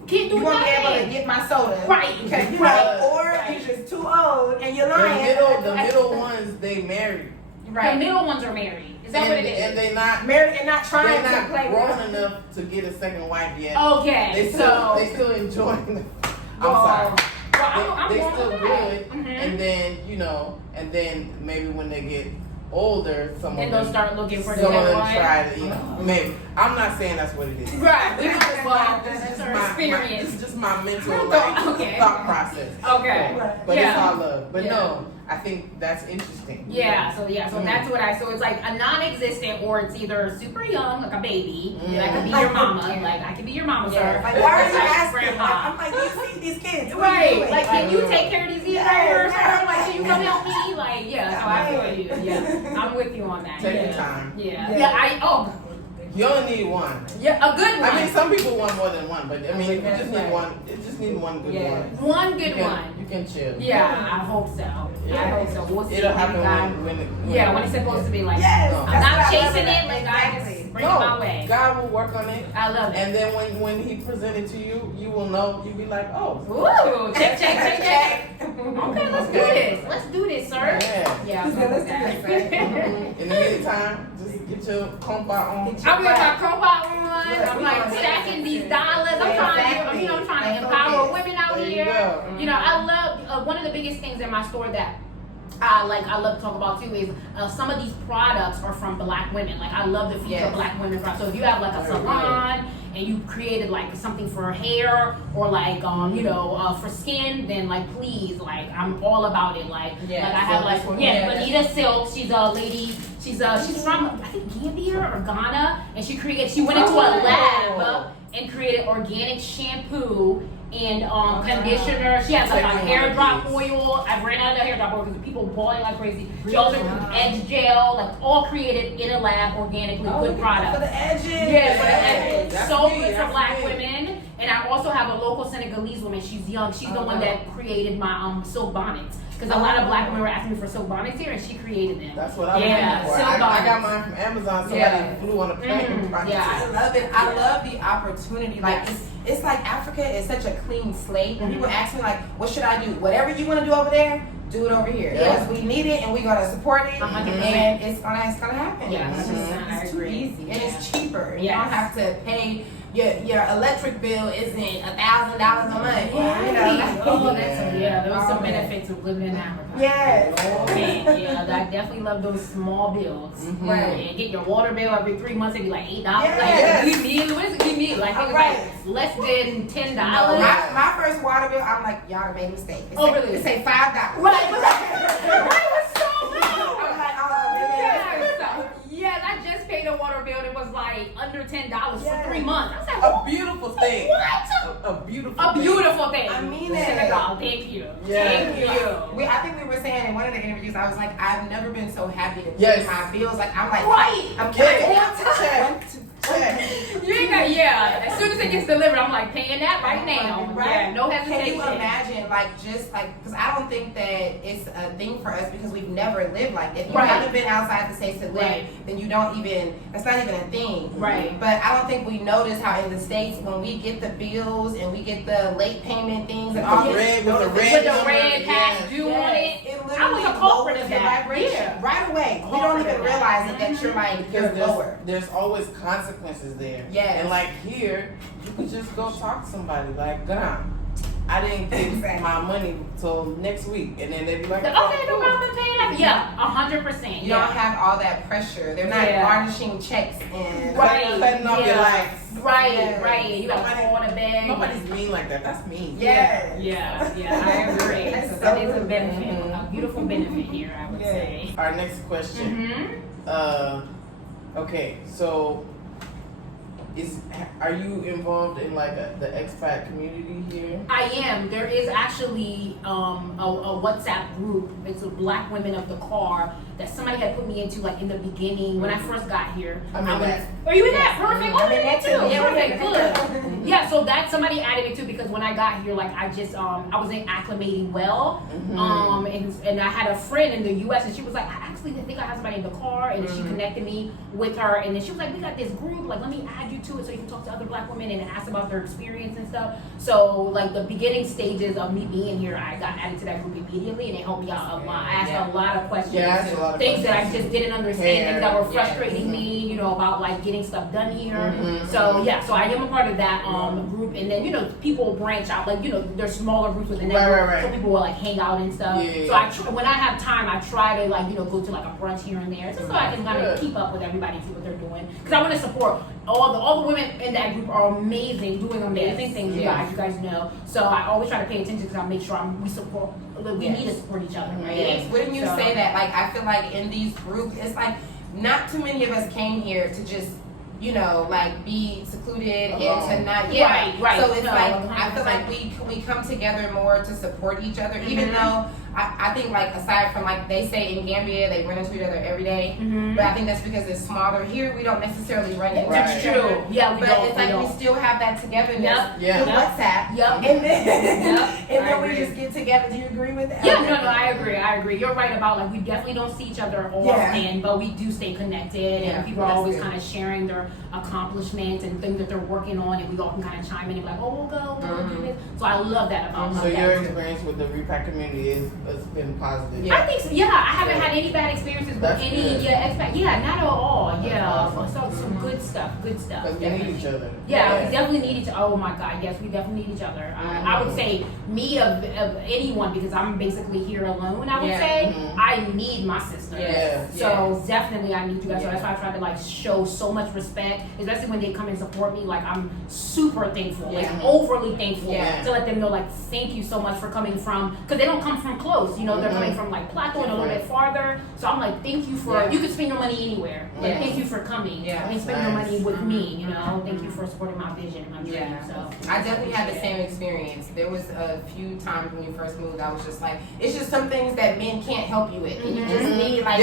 do you won't be able to get my soda, right? Okay, or you're just too old and you're lying. The middle ones they married. Right. The middle ones are married. Is that what it is? And they not married and not trying to play grown enough to get a second wife yet. Okay. They still enjoying the sorry. I'm they still good, and then maybe when they get older, some of them start looking for some of them try to, maybe. I'm not saying that's what it is. Right. This is our experience. This is just my mental thought process. Okay. But it's all love. But no, I think that's interesting. So that's what so it's like a non-existent, or it's either super young, like a baby, that could be your mama, like I could be your mama, sir. Like, why are you asking? I'm like, you see these kids, right? Like, can you take care of these eaters? Like, can you come help me? Like, so I feel you. Yeah, I'm with you on that. Take your time. You only need one. Yeah, a good one. I mean, some people want more than one, but I mean, you just need one. You just need one good one. One good one. You can chill. Yeah, I hope so. I hope so. We'll see. It'll happen when it's supposed to be like. Yes, I'm not chasing it, but God just bring it my way. God will work on it. I love it. And then when He present it to you, you will know. You'll be like, oh. Ooh, check. Okay, let's do this. Let's do this, sir. Yeah. Let's do this. In the meantime, just get your compa on. I'm with my compa on. I'm like stacking these dollars. I'm trying to empower women out here. I love one of the biggest things in my store that I love to talk about too is some of these products are from Black women. Like I love to feature Black women products. So if you have like a salon and you created like something for hair or like for skin, then like please, like I'm all about it. Like I have Bonita Silk. She's a lady She's from I think Gambia or Ghana, and she went into a lab and created organic shampoo and conditioner. She has like a hair drop oil. I ran out of the hair drop oil because people boiling like crazy. She also edge gel, like all created in a lab organically, good product. For the edges. Yeah, for the edges. So good for black women. And I also have a local Senegalese woman. She's young. She's the one that created my silk bonnets. Because a lot of black women were asking me for silk bonnets here, and she created them. That's what I'm looking for. I got mine from Amazon. Somebody flew on a plane. I love it. I love the opportunity. Like it's like Africa is such a clean slate. When people ask me like, what should I do? Whatever you want to do over there, do it over here. Because we need it and we're gonna support it, and it's gonna happen. Yeah, it's too easy and it's cheaper. You don't have to pay. Your electric bill isn't $1,000 a month. There was some benefits of living in Africa. I definitely love those small bills. Right. And get your water bill every 3 months, it'd be like $8. Like we need what is it? We need like less than $10. My first water bill, I'm like, y'all made a mistake. Really? It say $5. Right. Was so low. I'm like, yes, I just paid a water bill that was like under $10 for 3 months. I was like, a beautiful thing. What? A beautiful thing. I mean it. Senegal, thank you. Thank you. I think we were saying in one of the interviews, I was like, I've never been so happy to pay my bills. Like I'm like, I'm You ain't got, as soon as it gets delivered, I'm like paying that right now. Yeah, no hesitation. Can you imagine, because I don't think that it's a thing for us because we've never lived like that. If you haven't been outside the States to live, then you don't even, that's not even a thing. Right. But I don't think we notice how in the States, when we get the bills and we get the late payment things and all with the red past due on it, I was a culprit of that. Right away. We don't even realize it that you're like, you're lower. There's always consequences there. Yes. And like here, you could just go talk to somebody like, I didn't get my money till next week, and then they'd be like, okay, no problem, paying that. Yeah, 100%. You don't have all that pressure. They're not garnishing checks and cutting off your life. Right. You got to call the bag. Nobody's mean like that. That's mean. Yeah, I agree. That is a benefit, a beautiful benefit here, I would say. Our next question. Okay, so are you involved in like the expat community here? I am. There is actually a WhatsApp group. It's a Black Women of Dakar that somebody had put me into like in the beginning when I first got here. I'm in that. Are you in that? Perfect. I'm in that too. Perfect. Good. Yeah. So that somebody added me too because when I got here, like I just I wasn't acclimating well. And I had a friend in the U.S. and she was like, I actually think I have somebody in Dakar, and then she connected me with her, and then she was like, we got this group. Like, let me add you to it so you can talk to other Black women and ask about their experience and stuff. So like the beginning stages of me being here, I got added to that group immediately, and it helped me out a lot. I asked a lot of questions, things that I just didn't understand, things that were frustrating me, you know, about like getting stuff done here. So I am a part of that group, and then people branch out, like there's smaller groups within that group, so people will like hang out and stuff. So when I have time, I try to like go to like a brunch here and there, just so I can kind of keep up with everybody, see what they're doing, because I want to support all the women in that group are amazing, doing amazing things. You guys know. So I always try to pay attention because I make sure we support. We need to support each other, right? Yes. Wouldn't you say that? Like I feel like in these groups, it's like not too many of us came here to just like be secluded and to not. Right. So it's like 100%. I feel like we come together more to support each other, even though. I think like aside from like they say in Gambia they run into each other every day, but I think that's because it's smaller. Here we don't necessarily run into each other. Yeah, it's like we still have that togetherness with WhatsApp. And then we just get together. Do you agree with that? Yeah, no, I agree. You're right about like we definitely don't see each other often, but we do stay connected, and people are always kind of sharing their accomplishments and things that they're working on, and we all can kind of chime in and be like, oh, we'll do this. So I love that about So your experience with the Repat community has been positive. I think so. Yeah, I haven't had any bad experiences with any expat. Yeah, not at all. Yeah, so some good good stuff. Because we need each other. Yeah, we definitely need each other. Oh my God, yes, we definitely need each other. I would say me of anyone, because I'm basically here alone, I would say, I need my sister. So definitely I need you guys. So that's why I try to like show so much respect, especially when they come and support me. Like I'm super thankful, like overly thankful to let them know like thank you so much for coming from, because they don't come from close, you know, they're coming from like Plateau and a little bit farther. So I'm like, thank you for, you could spend your money anywhere. Like thank you for coming. I mean, spend your money with me, you know. Thank you for supporting my vision and my dream. So I definitely had the same experience. There was a few times when you first moved, I was just like, it's just some things that men can't help you with, and you just need like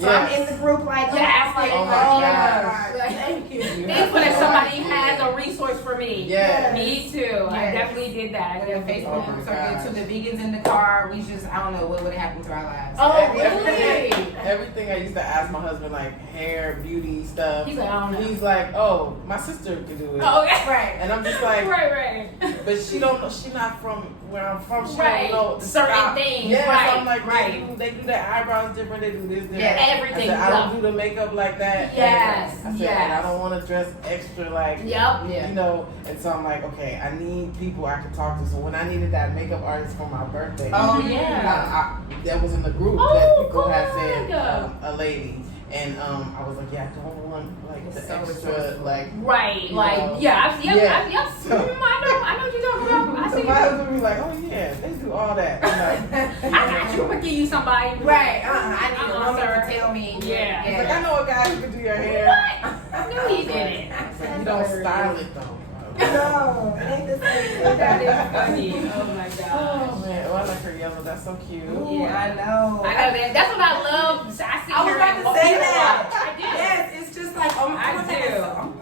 So I'm in the group like, I'm like, oh my gosh, thank you. thankful that somebody has a resource for me. Me too. Yes. I definitely did that. The Facebook groups are good too. The vegans in the car, we just, I don't know what would happen to our lives. Oh, really? Everything I used to ask my husband, like hair, beauty stuff. He's like, I don't know. He's like, oh, my sister can do it. Oh, okay. Right. And I'm just like, right. but she don't know. She not from where I'm from. She Right. don't know Certain things. Yeah, Right. so I'm like, Right. they do their eyebrows different. They do this different. Yeah, everything. I said, I don't do the makeup like that. Yes, I said, yes. and I don't want to dress extra like, Yep. you know. And so I'm like, okay, I need people I can talk to. So when I needed that makeup artist for my birthday, that was in the group that people had said a lady. And I was like, yeah, I don't want like the extra, like right, like know. I know what you're talking about. I So see. my husband be like, oh yeah, they do all that. I'm like, I got you. I'm gonna give you somebody. Right. I need a woman to tell me. Yeah. he's like, I know a guy who can do your hair. What? No, he didn't. So you don't style it though. No, it ain't the same. That is funny. Oh my Oh gosh. man, oh I like her yellow. That's so cute. Yeah. I know. I know that. That's what I love. I see I was her about and to what say people that. watch. I do. Yes, it's just like, oh my I God. do.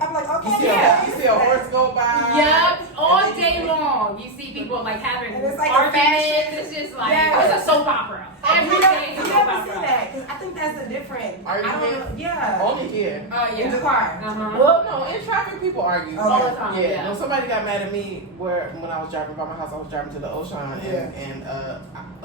I'm like, You okay, see a horse go by. Yep, all and then day long. You see people like having And it's like a arguments. fashion. It's just like Yes. it's a soap opera. Every day You is a soap never opera. see that, because I think that's a different. I don't know. Argument? Yeah. Only here. Oh In yeah. the car. Well, no, in traffic people argue. All the time. Yeah, no, somebody got mad at me when I was driving by my house. I was driving to the Ocean, and a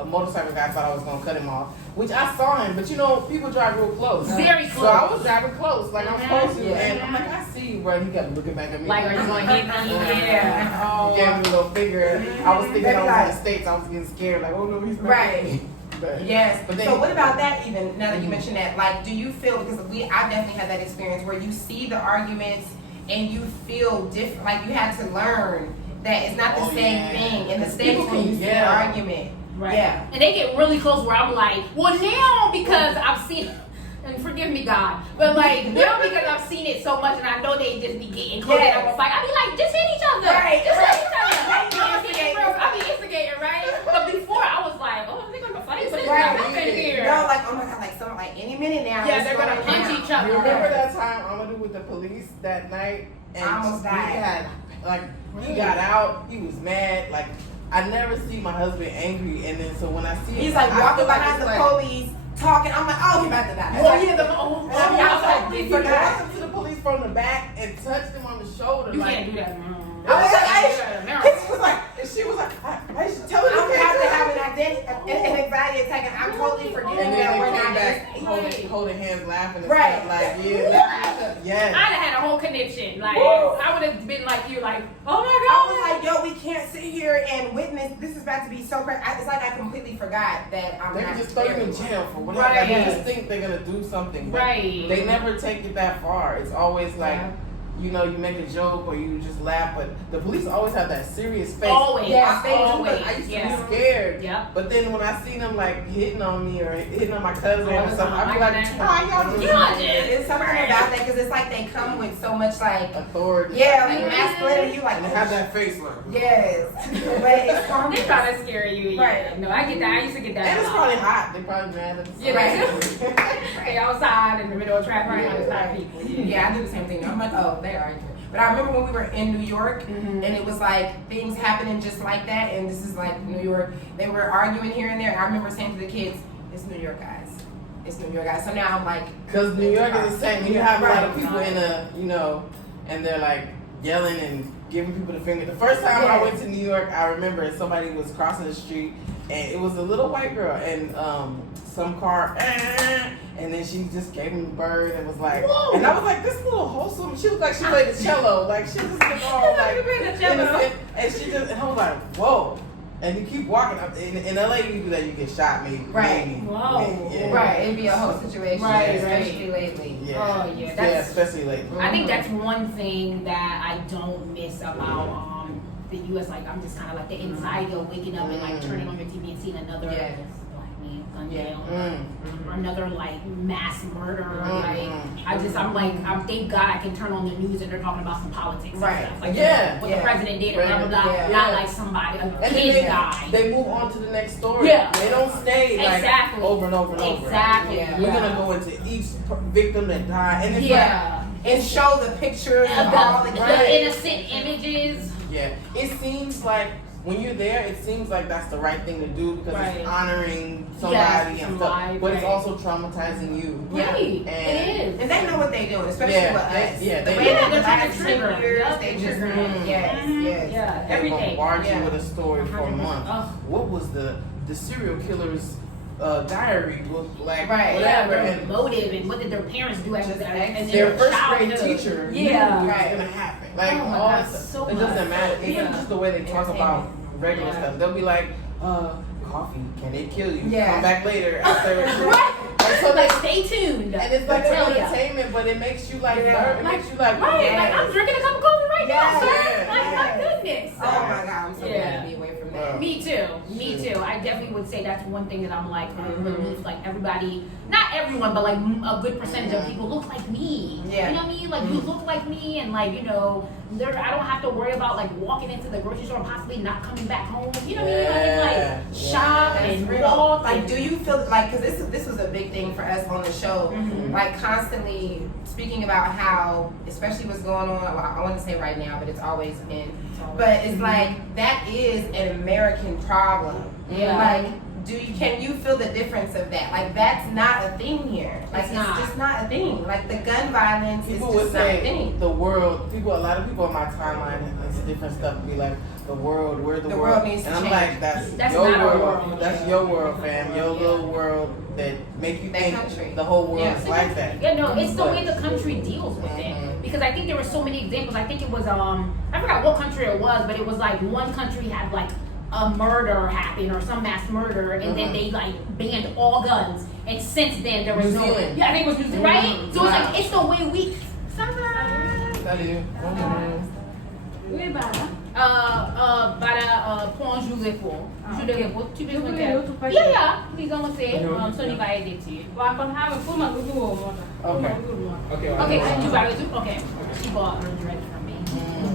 motorcycle guy thought I was gonna cut him off, which I saw him. But you know, people drive real close. Very So close. I was driving close, like I'm supposed to, Yeah. and I'm like, I see you, bro. He kept looking back at me. Like, are you gonna hit me? Yeah. He gave me a little finger. I was thinking Maybe I was like- in the States. I was getting scared, like, oh no, he's not. Right. But, Yes, but then, so what about that even, now that you mentioned that, like, do you feel, because I definitely had that experience where you see the arguments and you feel different, like you had to learn that it's not the same thing in the States when you see an argument. Right. Yeah. And they get really close where I'm like, well now because I've seen, and forgive me God, but like now because I've seen it so much and I know they just be getting close. Yes. And I'm like, I be like, just hit each other. Right. Just hit each other. Right. I be instigating, right? But before I was like, oh, they're gonna fight. What's Right. happening here? No, like, oh my God, like, someone, like, any minute now. Yeah, it's they're gonna going punch down. each other. you remember that time Amadou with the police that night? And I almost he died. had, like, he got out, he was mad, like, I never see my husband angry, and then so when I see him, He's like I walking feel like behind it's the like, police, talking. I'm like, oh, he about to die. Well, yeah, I was like, he forgot. walked up to the police from the back and touched him on the shoulder. You like, can't do that. I was like, he was like, and she was like, I should tell you. I'm about to have an anxiety attack, and I'm totally forgetting And then that they we're came not. back holding hands, laughing and Right. stuff. Like, yeah, yes. I'd have had a whole connection. Like, Woo. I would have been like you, like, oh my God. I was like, yo, we can't sit here and witness. This is about to be so crazy. It's like I completely forgot that I'm They not can just throw you in there. jail for whatever. Right. Like, they just think they're gonna do something. But Right. They never take it that far. It's always like, you know, you make a joke or you just laugh, but the police always have that serious face. Always. Yes, they do. Always. I used to Yeah. be scared. Yeah. But then when I see them like hitting on me or hitting on my cousin All or the something, time. I be like, y'all just Y'all just- It's something about that because it's like they come with so much like, authority. yeah, like masculinity. You like, And they have that face like. yes, but it's They try to scare you. Right. No, I get that. I used to get that. And a it's lot. probably hot. They probably mad at the sun. Yeah, Stay outside in the middle of traffic Right. outside people. Yeah, I do the same thing. I'm like, oh, they are. But I remember when we were in New York, and it was like things happening just like that. And this is like New York. They were arguing here and there. And I remember saying to the kids, "It's New York, guys. It's New York, guys." So now I'm like, Because New York is the same. You have a lot of Right. people in a, you know, and they're like yelling and giving people the finger. The first time I went to New York, I remember somebody was crossing the street, and it was a little white girl, and some car, and then she just gave him the bird and was like, whoa. And I was like, this little wholesome. She looked like she played the cello, like she just looked all like innocent, and she just, and I was like, whoa. And you keep walking up in LA, you do that, you get shot, maybe. Right. Maybe. Whoa. Yeah. Right. It'd be a whole situation, Right, especially lately. Yeah. Oh yeah. Yeah, especially lately. I think that's one thing that I don't miss about the U.S. Like, I'm just kind of like the anxiety of waking up and like turning on your TV and seeing another black man gunned down or another like mass murder. Like, I'm thank God I can turn on the news and they're talking about some politics. Right. And stuff. Like, what the president did, or blah blah blah. Not like somebody, a kid died. They move on to the next story. Yeah. They don't stay like over and over and over. Exactly. Yeah. We're gonna go into each victim that died, and it's and show the pictures of all the innocent images. Yeah, it seems like when you're there, it seems like that's the right thing to do because it's honoring somebody and stuff. But it's also traumatizing you. Right, and it is. And they know what they do, especially with us. Yeah, the way they're trying to to trigger. they just yes. Yeah, They everything. bombard you with a story for a month. Oh. What was the serial killer's diary look like? Right. Whatever. Their And motive and what did their parents do as their first grade teacher knew what's gonna happen. Like all this stuff. It doesn't matter. Even just the way they talk about regular stuff. They'll be like, coffee, can it kill you? Yeah. Come back later after. Right. So like, stay tuned. And it's like entertainment, but it makes you like nervous. It makes you like like I'm drinking a cup of coffee right now, sir. Yeah. Like my goodness. Oh my God, I'm so glad to be away from that. Me too. I definitely would say that's one thing that I'm like relief. Like everybody, not everyone, but like a good percentage of people look like me. Yeah. You know what I mean? Like you look like me, and like I don't have to worry about like walking into the grocery store and possibly not coming back home. You know what I mean? Like shop and walk. Like, do you feel like, because this was a big thing for us on the show, like constantly speaking about how, especially what's going on, well, I want to say right now, but it's always been, but it's like that is an American problem. Yeah. Like, can you feel the difference of that? Like, that's not a thing here. Like, it's just not a thing. Like, the gun violence is just not a thing. The world, a lot of people on my timeline and different stuff be like, the world, we're the world. Needs to and I'm change. like, that's your world. That's your world, fam. Your little world that make you think the whole world is like that. Yeah, no, it's the way the country deals with it. Because I think there were so many examples. I think it was I forgot what country it was, but it was like one country had like a murder happen or some mass murder, and then they like banned all guns. And since then there was no. Yeah, I think it was New Zealand, right? So it's like it's the way we. Salut. Para pour jouer pour. Je le réponds. Tu peux répondre. Yeah. Digamos assim, Sony vai aider tu. Okay. Tu vas le tout. Okay. She bought her direct from me.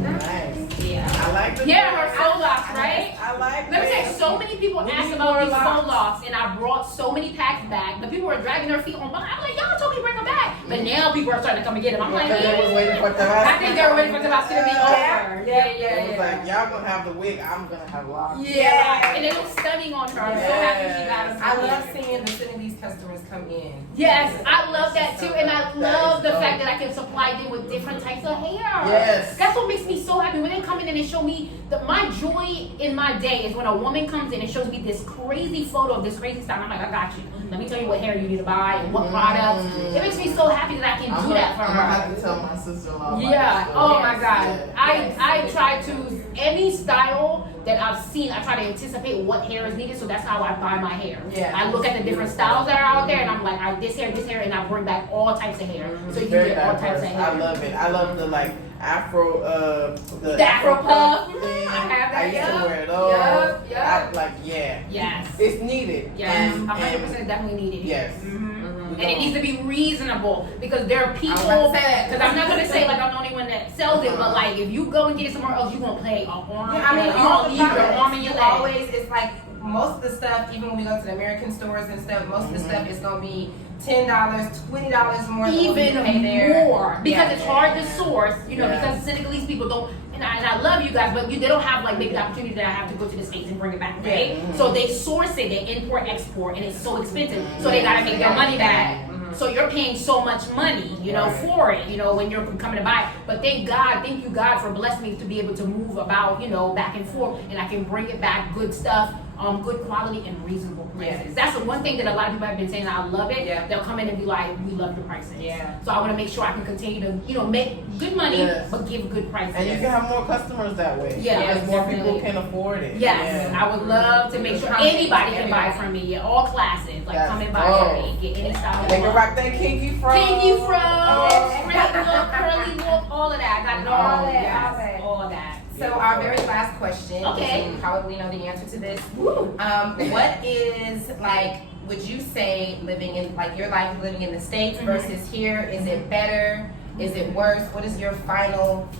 Nice. Yeah. I like the her Solofs, right? I like Let me tell you, so many people asked about these Solofs, and I brought so many packs back. The people were dragging their feet on by. I'm like, y'all told me to bring them back. But now people are starting to come and get them. I'm like, they was waiting for I think they were waiting for Tabasco to be over. Yeah. It was like, y'all gonna have the wig, I'm gonna have locks. Yeah. And they look stunning on her. I'm so happy she got them. I love seeing the Senegalese customers come in. Yes, I love that too, and I love the fact that I can supply them with different types of hair. Yes. That's what makes me so happy when they come in and they show me my joy in my day is when a woman comes in and shows me this crazy photo of this crazy style. I'm like, I got you. Let me tell you what hair you need to buy and what products. It makes me so happy that I can do that for her. I'm gonna have to tell my sister-in-law. Yeah. Oh my God. I try to any style that I've seen. I try to anticipate what hair is needed, so that's how I buy my hair. Yeah. I look at the different styles that are out there, and I'm like, this hair, and I bring back all types of hair, so you can get all types of hair. I love it. I love the like Afro, the Afro puff thing. I have that. I used to wear those. Yep. Yes. It's needed. Yes. 100% definitely needed. Yes. And it needs to be reasonable because there are people. Because I'm not gonna say like I'm the only one that sells it, but like if you go and get it somewhere else, you won't pay a arm. Yeah, I mean, you all won't the leave your arm in your leg. Always, it's like most of the stuff. Even when we go to the American stores and stuff, most of the stuff is gonna be $10, $20 more. Even more because it's hard to source. Because Senegalese people don't. And I love you guys, but they don't have like maybe the opportunity that I have to go to the States and bring it back, right? So they source it, they import, export, and it's so expensive. So they gotta make their money back. So you're paying so much money, you know, for it, you know, when you're coming to buy it. But thank you God for blessing me to be able to move about, you know, back and forth, and I can bring it back, good stuff, good quality and reasonable prices. Yes. That's the one thing that a lot of people have been saying. I love it. Yeah. They'll come in and be like, we love the prices. Yeah. So I want to make sure I can continue to, you know, make good money, but give good prices. And you can have more customers that way. Yeah, because more definitely. people can afford it. Yes, I would love to make sure anybody can buy from me. Yeah, all classes, like come and buy from me, get any style. They can rock that kinky fro. Kinky fro, straight look, curly look, all of that. I got it all. Yes. All of that. So our very last question, Okay. you probably know the answer to this. Woo. What is, like, would you say living in, like, your life living in the States versus here, is it better? Is it worse? What is your final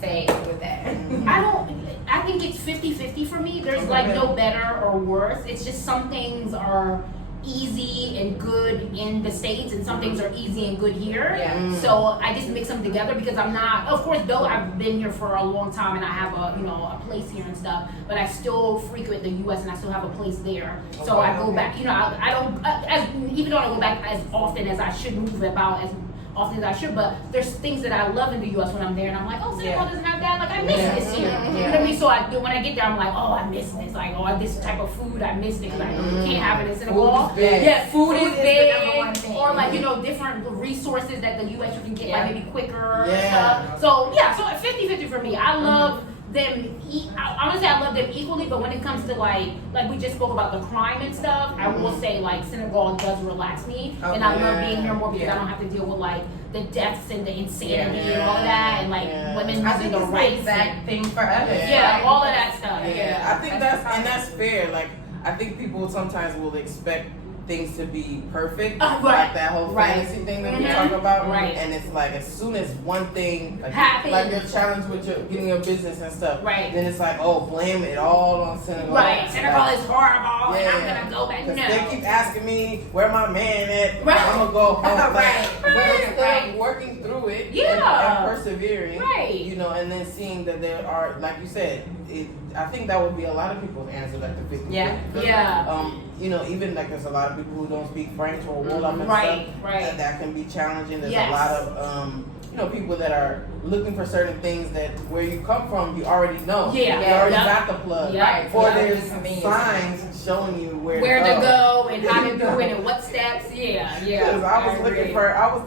say with that? I think it's 50-50 for me. There's like no better or worse. It's just some things are easy and good in the States and some things are easy and good here. Yeah. So I just mix them together because I'm not, of course, though I've been here for a long time and I have a, you know, a place here and stuff, but I still frequent the US and I still have a place there. So I go back, you know, I don't, even though I don't go back as often as I should, move about as often as I should, but there's things that I love in the US when I'm there and I'm like, oh, Senegal doesn't have that, like I miss this here. You know what I mean? So when I get there, I'm like, oh, I miss this, like, oh, this type of food, I miss it, because I can't have it in Senegal. Food is big. Yeah, food is the big, number one thing. or like, you know, different resources that the US you can get like maybe quicker and Yeah. stuff. So yeah, so 50-50 for me. I love them, I want to say I love them equally, but when it comes to like we just spoke about the crime and stuff, I will say like Senegal does relax me, and I love being here more because I don't have to deal with like the deaths and the insanity and all of that, and like women I losing think the it's the rights. exact thing for us. Yeah, all of that stuff. I think that's fair. Like I think people sometimes will expect things to be perfect, like that whole fantasy thing that we talk about, and it's like as soon as one thing like your challenge with your getting your business and stuff, then it's like, oh, blame it all on Senegal. Senegal is horrible, and I'm gonna go back. No, they keep asking me where my man at. I'm gonna go home. But still working through it and persevering, you know, and then seeing that there are, like you said, I think that would be a lot of people's answer, like the 50. You know, even like there's a lot of people who don't speak French or Wolof and stuff, that can be challenging. There's a lot of you know, people that are looking for certain things that where you come from, you already know. You already got the plug. Or there's signs showing you where to go and how to do it and what steps. Because I was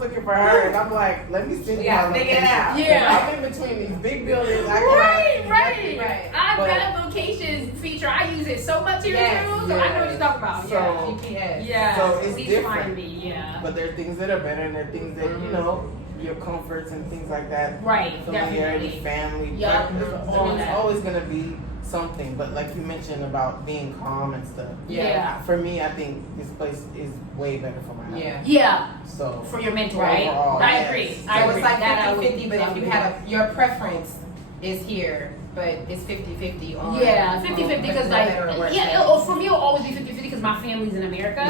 looking for her, and I'm like, let me see. Figure it out. I'm in between these big buildings. I've got a locations feature. I use it so much here too, so I know what you're talking about. So, GPS. So it's Please different. find me. But there are things that are better, and there are things that you know, your comforts and things like that. Familiarity, family. It's always gonna be something. But like you mentioned about being calm and stuff. For me, I think this place is way better for my health. So for your mental, right? Overall, I agree. So it's like 50-50, but if you had your preference is here, but it's 50-50 on 50-50 because like for me it'll always be 50-50 because my family's in America.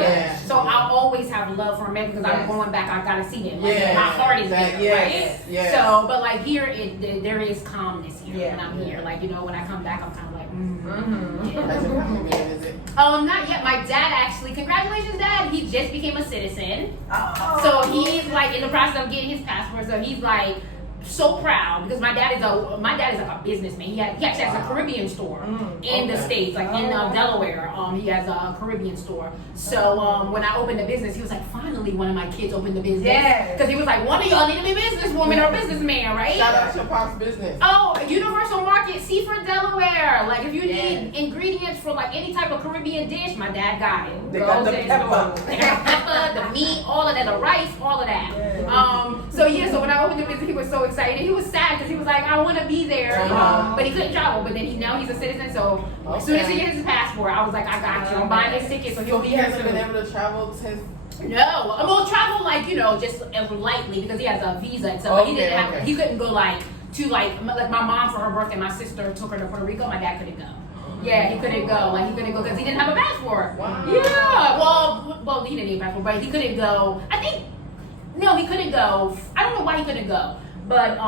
So I'll always have love for America because I'm going back. I gotta see them. Like, my heart is there, right? So, but like here, there is calmness here when I'm here. Like, you know, when I come back, I'm kind of like, not yet. My dad actually, congratulations, Dad. He just became a citizen. So he's like in the process of getting his passport. So he's like so proud because my dad is like a businessman. He actually has a Caribbean store in the States, like in Delaware. He has a Caribbean store. So when I opened the business, he was like, finally one of my kids opened the business. Because he was like, one of y'all need to be a businesswoman or businessman, right? Shout out to Pop's business. Universal Market, Seaford, Delaware. Like if you need ingredients for like any type of Caribbean dish, my dad got it. They got the pepper. They got the pepper, the meat, all of that, the rice, all of that. So when I opened the business, he was so excited. He was sad because he was like, I want to be there, but he couldn't travel. But then now he's a citizen, so as soon as he gets his passport, I was like, I got you. I'm buying his ticket, so he'll be here soon. He hasn't been able to travel since. No, well, travel like just lightly because he has a visa and stuff. He didn't have. He couldn't go like my mom for her birthday. My sister took her to Puerto Rico. My dad couldn't go. He couldn't go. Like he couldn't go because he didn't have a passport. Well, he didn't need a passport, but he couldn't go. I think. No, he couldn't go. I don't know why he couldn't go. But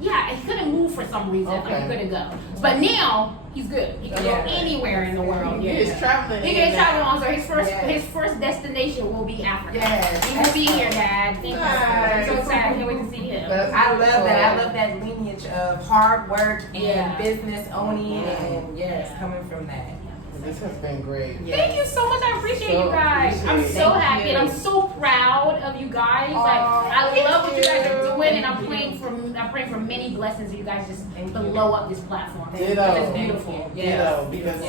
yeah, he couldn't move for some reason. Like he couldn't go. But now he's good. He can go anywhere in the world. He is traveling. He can travel on. So his first destination will be Africa. Yes. He will be here, Dad. Thank you. I'm so excited. I can't wait to see him. I love that. I love that lineage of hard work and business owning and coming from that. This has been great. Thank you so much. I appreciate you guys. I'm so happy and I'm so proud of you guys. Like I love what you guys are doing, and I'm praying for many blessings that you guys just blow up this platform. It's beautiful. Because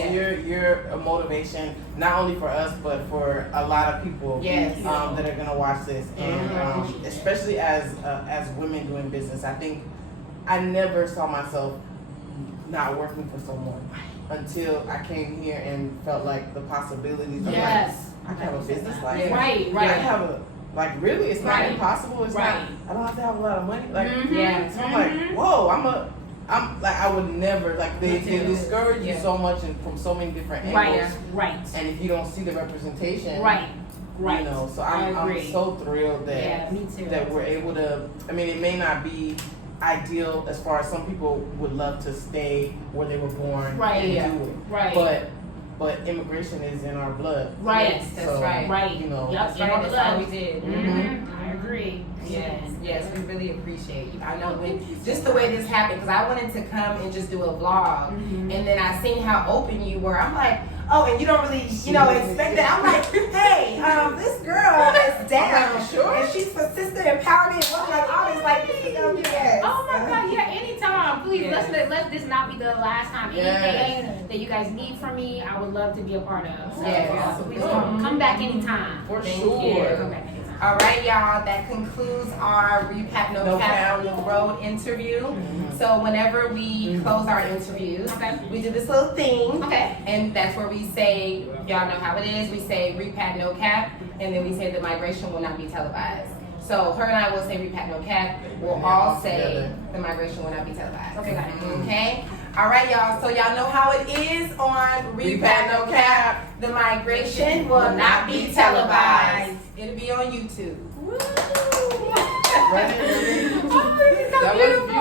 you're a motivation not only for us but for a lot of people that are gonna watch this, and especially as women doing business. I think I never saw myself not working for someone until I came here and felt like the possibilities. Yes. I can have a business life. Right. I have a really. It's not impossible. It's not. I don't have to have a lot of money. Like so I'm like, whoa. I'm like I would never like they discourage you so much and from so many different angles. Right. And if you don't see the representation. Right. You know, so I'm so thrilled that me too. that we're able to. I mean, it may not be ideal as far as some people would love to stay where they were born and do it. Right. But immigration is in our blood. Right. Yes, that's right. Right. You know. That's how we did. I agree. Yes, we really appreciate you. I know just the way this happened, because I wanted to come and just do a vlog, and then I seen how open you were. I'm like, oh, and you don't really, expect that. I'm like, hey, this girl is down, and she's persistent, empowerment, and like all this, like, Oh my God, anytime. Please, let this not be the last time. Anything that you guys need from me, I would love to be a part of. So please come back anytime. For Thank sure. you. Come back anytime. All right, y'all. That concludes our Repat No Cap on the Road interview. So whenever we close our interviews, we do this little thing. And that's where we say, y'all know how it is. We say Repat No Cap, and then we say the migration will not be televised. So her and I will say Repat No Cap. We'll all say the migration will not be televised. Okay? All right, y'all. So y'all know how it is on Repat No Cap. The migration will not be televised. It'll be on YouTube. Woo! Ready? Oh, this is so beautiful.